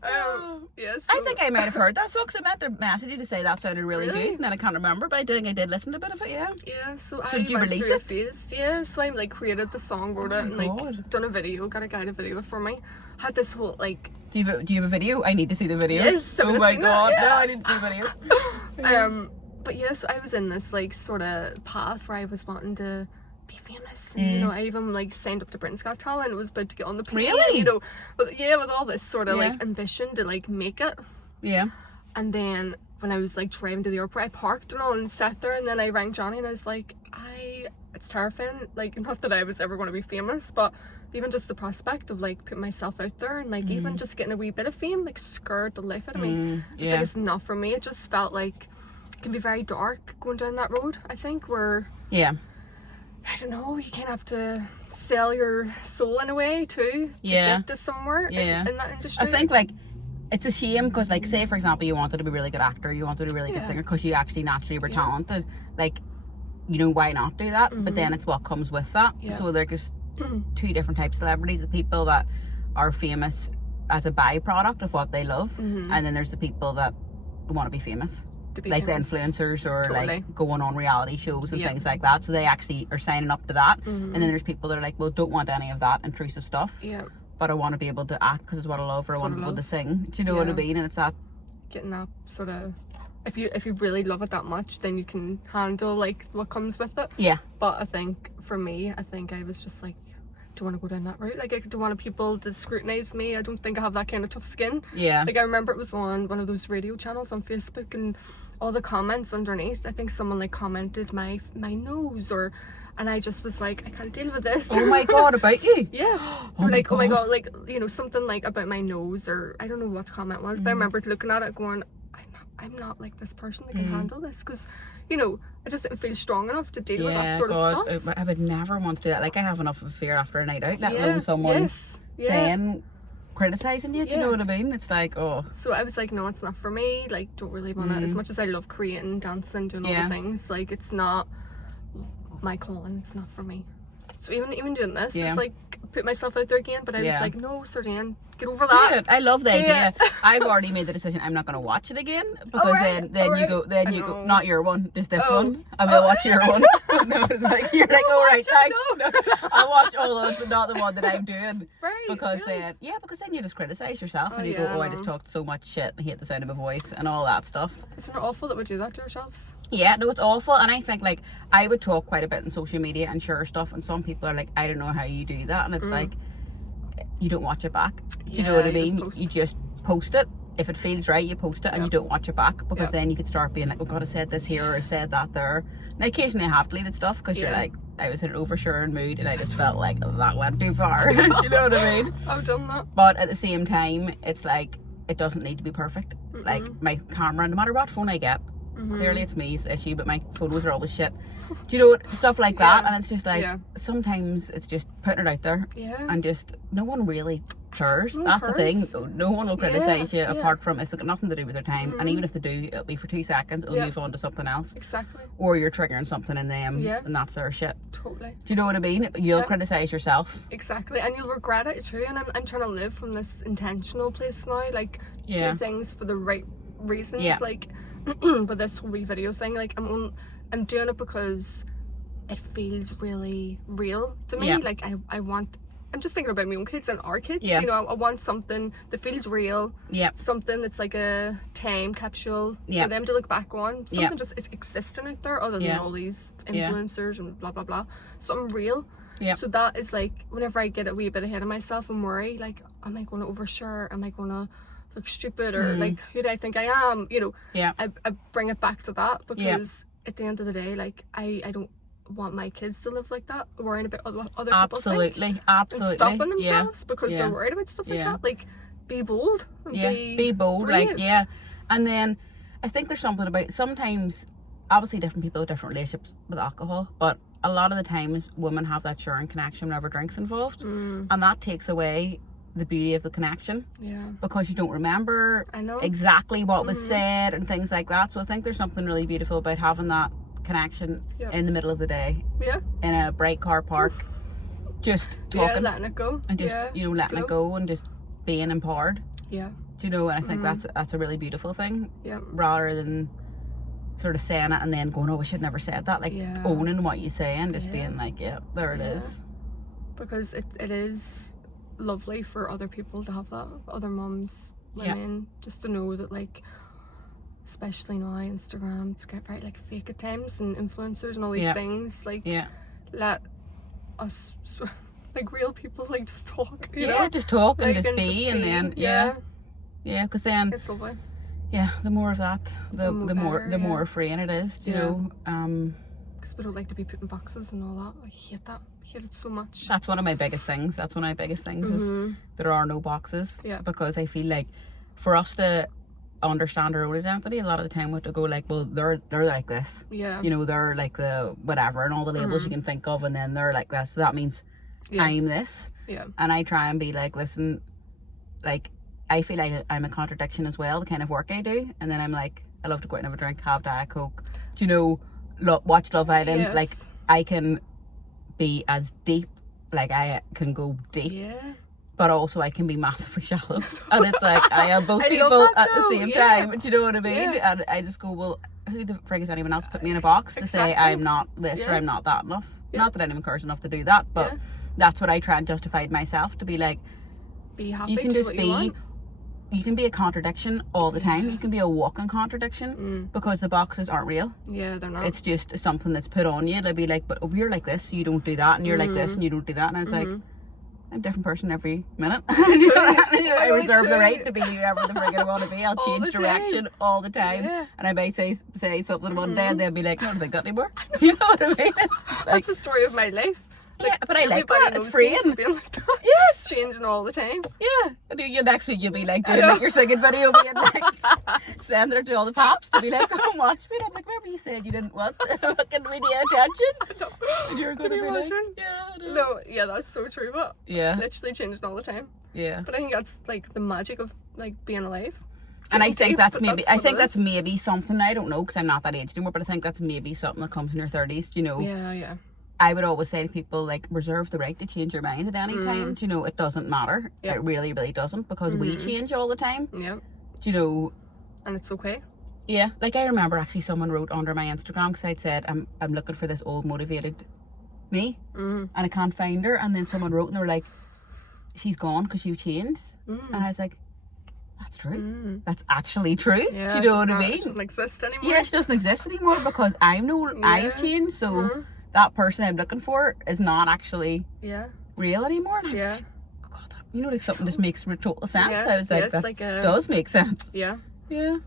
oh. Yes. I think I might have heard that song, because I meant to message you to say that sounded really good, and then I can't remember, but I think I did listen to a bit of it. Yeah, so did you release it? Yeah, so I like created the song, wrote it, and like done a video, got a guy to video it for me. Had this whole like. Do you have a video? I need to see the video. Yes. Oh my god! No, I need to see the video. But yeah, so I was in this like sort of path where I was wanting to be famous, and you know, I even like signed up to Britain's Got Talent. Was about to get on the plane, you know, with all this sort of like ambition to like make it. Yeah. And then when I was like driving to the airport, I parked and all and sat there, and then I rang Johnny and I was like, it's terrifying. Like, not that I was ever going to be famous, but even just the prospect of like putting myself out there and like even just getting a wee bit of fame, like, scared the life out of me. It's like, it's not for me. It just felt like it can be very dark going down that road, I think, where I don't know, you kind of have to sell your soul in a way too to get to somewhere in that industry. I think like it's a shame, because like, say for example, you wanted to be a really good actor, you wanted to be a really good singer, because you actually naturally were talented, like, you know, why not do that? But then it's what comes with that. So there's two different types of celebrities: the people that are famous as a byproduct of what they love, and then there's the people that want to be famous, like famous. The influencers, or like going on reality shows and things like that. So they actually are signing up to that. And then there's people that are like, well, don't want any of that intrusive stuff, but I want to be able to act because it's what I love, or I want to be able to sing. Do you know what I mean? And it's that getting that sort of, if you really love it that much, then you can handle like what comes with it. But I think for me, I was just like, do want to go down that route. Like, I don't want people to scrutinize me. I don't think I have that kind of tough skin. Like, I remember it was on one of those radio channels on Facebook, and all the comments underneath, I think someone like commented my nose, and I just was like, I can't deal with this. Oh my god, about you? Oh my god, like, you know, something like about my nose, or I don't know what the comment was, but I remember looking at it going, I'm not like this person that can handle this, because, you know, I just didn't feel strong enough to deal with that sort of stuff. I would never want to do that. Like, I have enough of a fear after a night out, let alone someone saying, criticising you. Do you know what I mean? It's like, oh. So I was like, no, it's not for me. Like, don't really want it. As much as I love creating, dancing, doing all the things, like, it's not my calling. It's not for me. So even doing this, it's like, put myself out there again. But I was like, no, Sardine, Get over that. Dude, I love the idea. I've already made the decision I'm not going to watch it again because then you go, not your one, just this one. I will watch your one. No, like, you're like, all right, thanks. No, I'll watch all those, but not the one that I'm doing. Right. Because then you just criticize yourself and you go, oh, I just talked so much shit. I hate the sound of my voice and all that stuff. Isn't it awful that we do that to ourselves? Yeah, no, it's awful. And I think, like, I would talk quite a bit on social media and share stuff, and some people are like, I don't know how you do that. And it's like, you don't watch it back. Do you know what I mean? You just post it. If it feels right, you post it and you don't watch it back, because then you could start being like, oh God, I said this here or I said that there. And occasionally I have deleted stuff because you're like, I was in an oversharing mood and I just felt like that went too far. Do you know what I mean? I've done that. But at the same time, it's like, it doesn't need to be perfect. Like my camera, no matter what phone I get, clearly it's me's issue, but my photos are always shit. Do you know what? Stuff like that. And it's just like, sometimes it's just putting it out there and just, no one really cares. That's the thing. No one will criticize you apart from if they've got nothing to do with their time. And even if they do, it'll be for 2 seconds. It'll move on to something else. Exactly. Or you're triggering something in them and that's their shit. Totally. Do you know what I mean? You'll criticize yourself. Exactly. And you'll regret it too. And I'm trying to live from this intentional place now. Like, do things for the right reasons. Like, but this wee video thing, like, I'm doing it because it feels really real to me. Like, I'm just thinking about my own kids and our kids. You know, I want something that feels real. Something that's like a time capsule for them to look back on. Something just is existing out there other than all these influencers and blah blah blah. Something real. So that is like, whenever I get a wee bit ahead of myself and worry, like, am I going to overshare? Am I going to look stupid? Or like, who do I think I am? You know, I bring it back to that, because at the end of the day, like, I don't want my kids to live like that, worrying about other people think, and stopping themselves because they're worried about stuff like that. Like, be bold and be bold, brave. Like, and then I think there's something about, sometimes obviously different people have different relationships with alcohol, but a lot of the times women have that sharing connection whenever drinks involved, and that takes away the beauty of the connection, because you don't remember exactly what was said and things like that. So I think there's something really beautiful about having that connection in the middle of the day, in a bright car park, just talking, letting it go, and just you know, letting it go and just being empowered. Do you know? And I think that's a really beautiful thing, rather than sort of saying it and then going, oh, I should never said that. Like, owning what you say and just being like, there it is. Because it is lovely for other people to have that, other mums, women, just to know that, like, especially now Instagram, it's get very like fake at times, and influencers and all these things, like, let us like real people like just talk, you know? Just talk, like, and just be, and then because then it's lovely. The more of that, the more freeing it is, you know. Because we don't like to be put in boxes and all that. I hate that. I hate it so much. That's one of my biggest things. Is there are no boxes. Because I feel like for us to understand our own identity, a lot of the time we have to go like, well, they're like this. You know, they're like the whatever and all the labels you can think of, and then they're like this. So that means I'm this. And I try and be like, listen, like, I feel like I'm a contradiction as well, the kind of work I do. And then I'm like, I love to go out and have a drink, have Diet Coke, do you know, watch Love Island. Like, I can be as deep, like, I can go deep, but also I can be massively shallow. And it's like, I am both people at the same time. Do you know what I mean? And I just go, well, who the frig is anyone else put me in a box to say I'm not this or I'm not that enough? Not that anyone cares enough to do that, but that's what I try and justify to myself, to be like, be happy, you can just be, you can be a contradiction all the time. You can be a walking contradiction, because the boxes aren't real. They're not. It's just something that's put on you. They'll be like, but oh, you're like this, so you don't do that, and you're like this and you don't do that. And I was like, I'm a different person every minute. I reserve the right to be whoever the friggin' I want to be. I'll change direction all the time. And I might say something one day and they'll be like, no, I don't think that anymore. You know what I mean? It's like, that's the story of my life. Like, but I like that. It's freeing. Being like that. Yes. Changing all the time. And you next week you'll be like doing like your singing video, being like sending it to all the pops to be like, come watch me. And I'm like, remember you said you didn't want fucking media attention? And you're going to be like, that's so true. But literally changing all the time. But I think that's like the magic of like being alive. And I think that's maybe something, I don't know, because I'm not that age anymore, but I think that's maybe something that comes in your 30s, you know. I would always say to people, like, reserve the right to change your mind at any time. Do you know, it doesn't matter. Yep. It really, really doesn't, because we change all the time. Yeah. Do you know? And it's okay. Yeah. Like, I remember actually someone wrote under my Instagram, because I'd said, I'm looking for this old motivated me, and I can't find her. And then someone wrote and they were like, she's gone because you changed. And I was like, that's true. That's actually true. Yeah, do you know what I mean? She doesn't exist anymore. Yeah, she doesn't exist anymore, because I've changed. So that person I'm looking for is not actually real anymore. And I was like, God, you know, like something just makes total sense. I was like, that does make sense. Yeah. Yeah.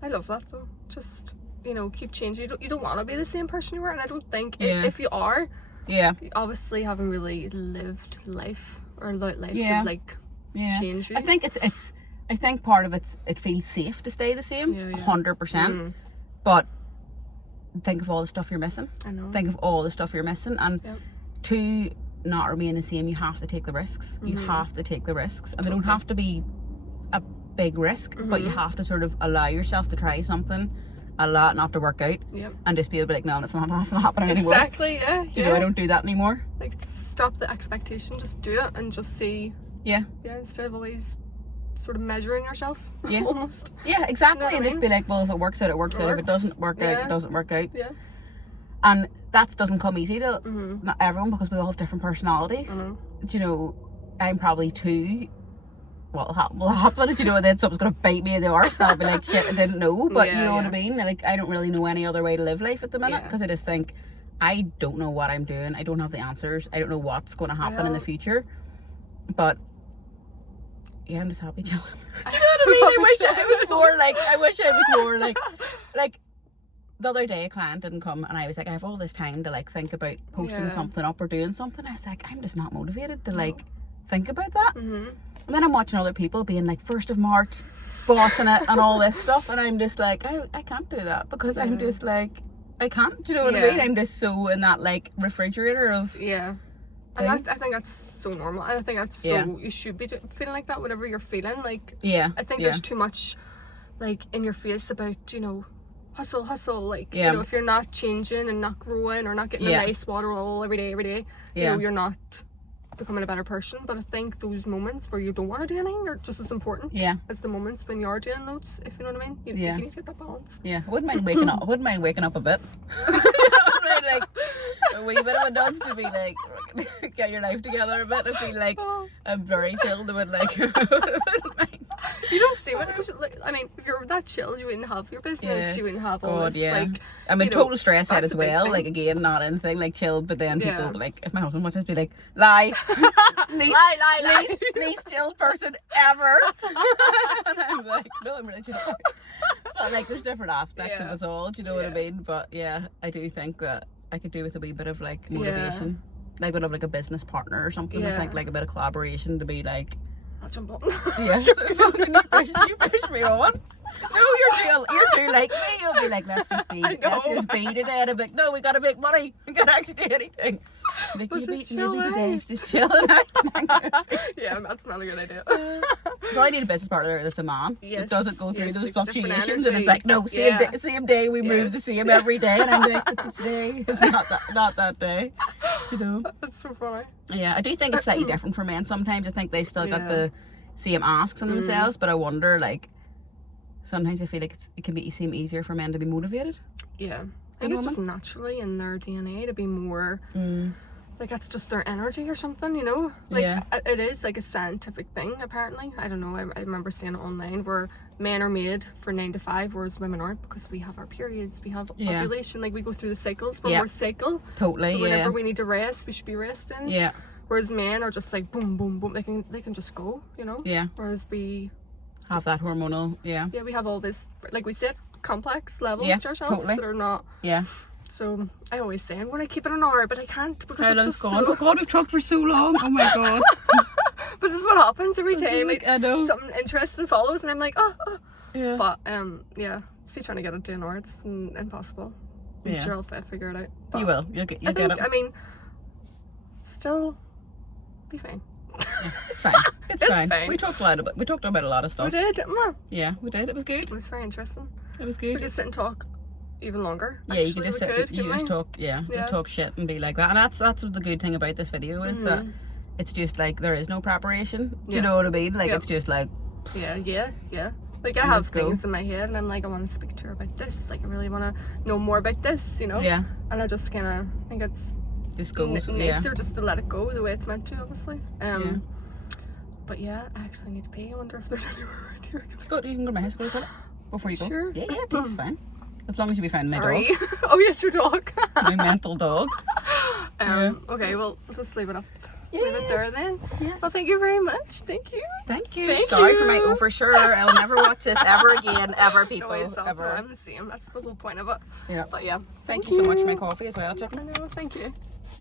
I love that though. Just, you know, keep changing. You don't want to be the same person you were, and I don't think if you are, you obviously haven't really lived life or allowed life to like change you. I think I think part of it feels safe to stay the same, 100%. But think of all the stuff you're missing. I know. Think of all the stuff you're missing, and to not remain the same, you have to take the risks. You have to take the risks, and they don't have to be a big risk, but you have to sort of allow yourself to try something, allow it not to work out, and just be able to be like, no, that's not happening anymore. Exactly. Yeah. You know, I don't do that anymore. Like, stop the expectation, just do it, and just see. Yeah, instead of always sort of measuring yourself. Yeah. Almost. Yeah, exactly. You know, and just be like, well, if it works out, it works out. If it doesn't work out, it doesn't work out. Yeah. And that doesn't come easy to not everyone, because we all have different personalities. Do you know, I'm probably too, what will happen? Do you know, and then someone's going to bite me in the arse, and I'll be like, shit, I didn't know. But you know what I mean? Like, I don't really know any other way to live life at the minute, because I just think, I don't know what I'm doing. I don't have the answers. I don't know what's going to happen in the future. But yeah, I'm just happy chilling. Do you know what I mean? I wish I was more like the other day a client didn't come, and I was like, I have all this time to like think about posting something up or doing something. I was like, I'm just not motivated to like think about that. And then I'm watching other people being like 1st of March, bossing it and all this stuff, and I'm just like, I can't do that, because I'm just like, I can't. Do you know what I mean? I'm just so in that like refrigerator of And I think that's so normal. I think that's so, you should be feeling like that, whatever you're feeling. Like, I think there's too much, like, in your face about, you know, hustle. Like, you know, if you're not changing and not growing or not getting a nice water roll every day, you know, you're not becoming a better person. But I think those moments where you don't want to do anything are just as important as the moments when you are doing loads, if you know what I mean. You need to get that balance. Yeah, I wouldn't mind waking up. I wouldn't mind waking up a bit. Like a wee bit of a nudge to be like, get your life together a bit. I feel like I'm very chilled. I would like. You don't seem it, because like, I mean, if you're that chilled, you wouldn't have your business. You wouldn't have all this. Like, I'm in total stress head as well. Like, again, not anything like chilled, but then people be like, if my husband watches, be like, lie, least chilled person ever. And I'm like, no, I'm really chilled. But like, there's different aspects of us all. Do you know what I mean? But yeah, I do think that I could do with a wee bit of like motivation. Like, would have like a business partner or something. I think like a bit of collaboration to be like, I'll jump on. Yeah, so you push me on. No, you're too like me. You'll be like, let's just be today. And I'm like, no, we gotta make money. We gotta actually do anything. Like, maybe today's just chilling out. Yeah, that's not a good idea. But I need a business partner that's a man. It doesn't go through those fluctuations, and it's like, no, same day we move the same every day, and I'm like, but today is not that day. You know. That's so funny. Yeah, I do think it's slightly different for men sometimes. I think they've still got the same asks on themselves, but I wonder, like, sometimes I feel like it can seem easier for men to be motivated. Yeah. I think it's just naturally in their DNA to be more, like, that's just their energy or something, you know? Like, it is like a scientific thing, apparently. I don't know, I remember seeing it online where men are made for 9 to 5, whereas women aren't, because we have our periods, we have ovulation, like, we go through the cycles, we're more cycle. Totally, so whenever we need to rest, we should be resting. Yeah. Whereas men are just like, boom, boom, boom, they can just go, you know? Yeah. Whereas we have that hormonal, yeah, we have all this, like we said, complex levels to ourselves that are not. Yeah. So I always say I'm going to keep it an hour, but I can't, because it's just gone. Oh God, we've talked for so long. Oh my God. But this is what happens every time. Like, I know something interesting follows, and I'm like, oh. Yeah. But see, trying to get it to an hour, it's impossible. I'm sure I'll figure it out. But you will. You'll get it. I mean, still be fine. Yeah, it's fine. It's fine. We talked about a lot of stuff. We did, didn't we? Yeah, we did. It was good. It was very interesting. It was good. We just sit and talk even longer. Yeah, you can just sit, you just talk, just talk shit and be like that. And that's the good thing about this video is that it's just like there is no preparation. Do you know what I mean? Like it's just like yeah. Like I have things in my head and I'm like, I want to speak to her about this. Like I really want to know more about this, you know? Yeah. And I just kind of think it's just goes nicer just to let it go the way it's meant to, obviously. But yeah, I actually need to pee. I wonder if there's anywhere around here. Go, you can go to my house, go to the toilet before you go. Sure. Yeah, that's fine. As long as you be finding my dog. Oh yes, your dog. My mental dog. Okay, well, we'll just leave it up. Yes. Leave it there then. Yes. Well, thank you very much. Thank you. Thank you. Sorry for my for sure. I'll never watch this ever again, ever, people. No, ever. I'm the same. That's the whole point of it. Yeah. But yeah. Thank you so much for my coffee as well, chicken. I know, thank you.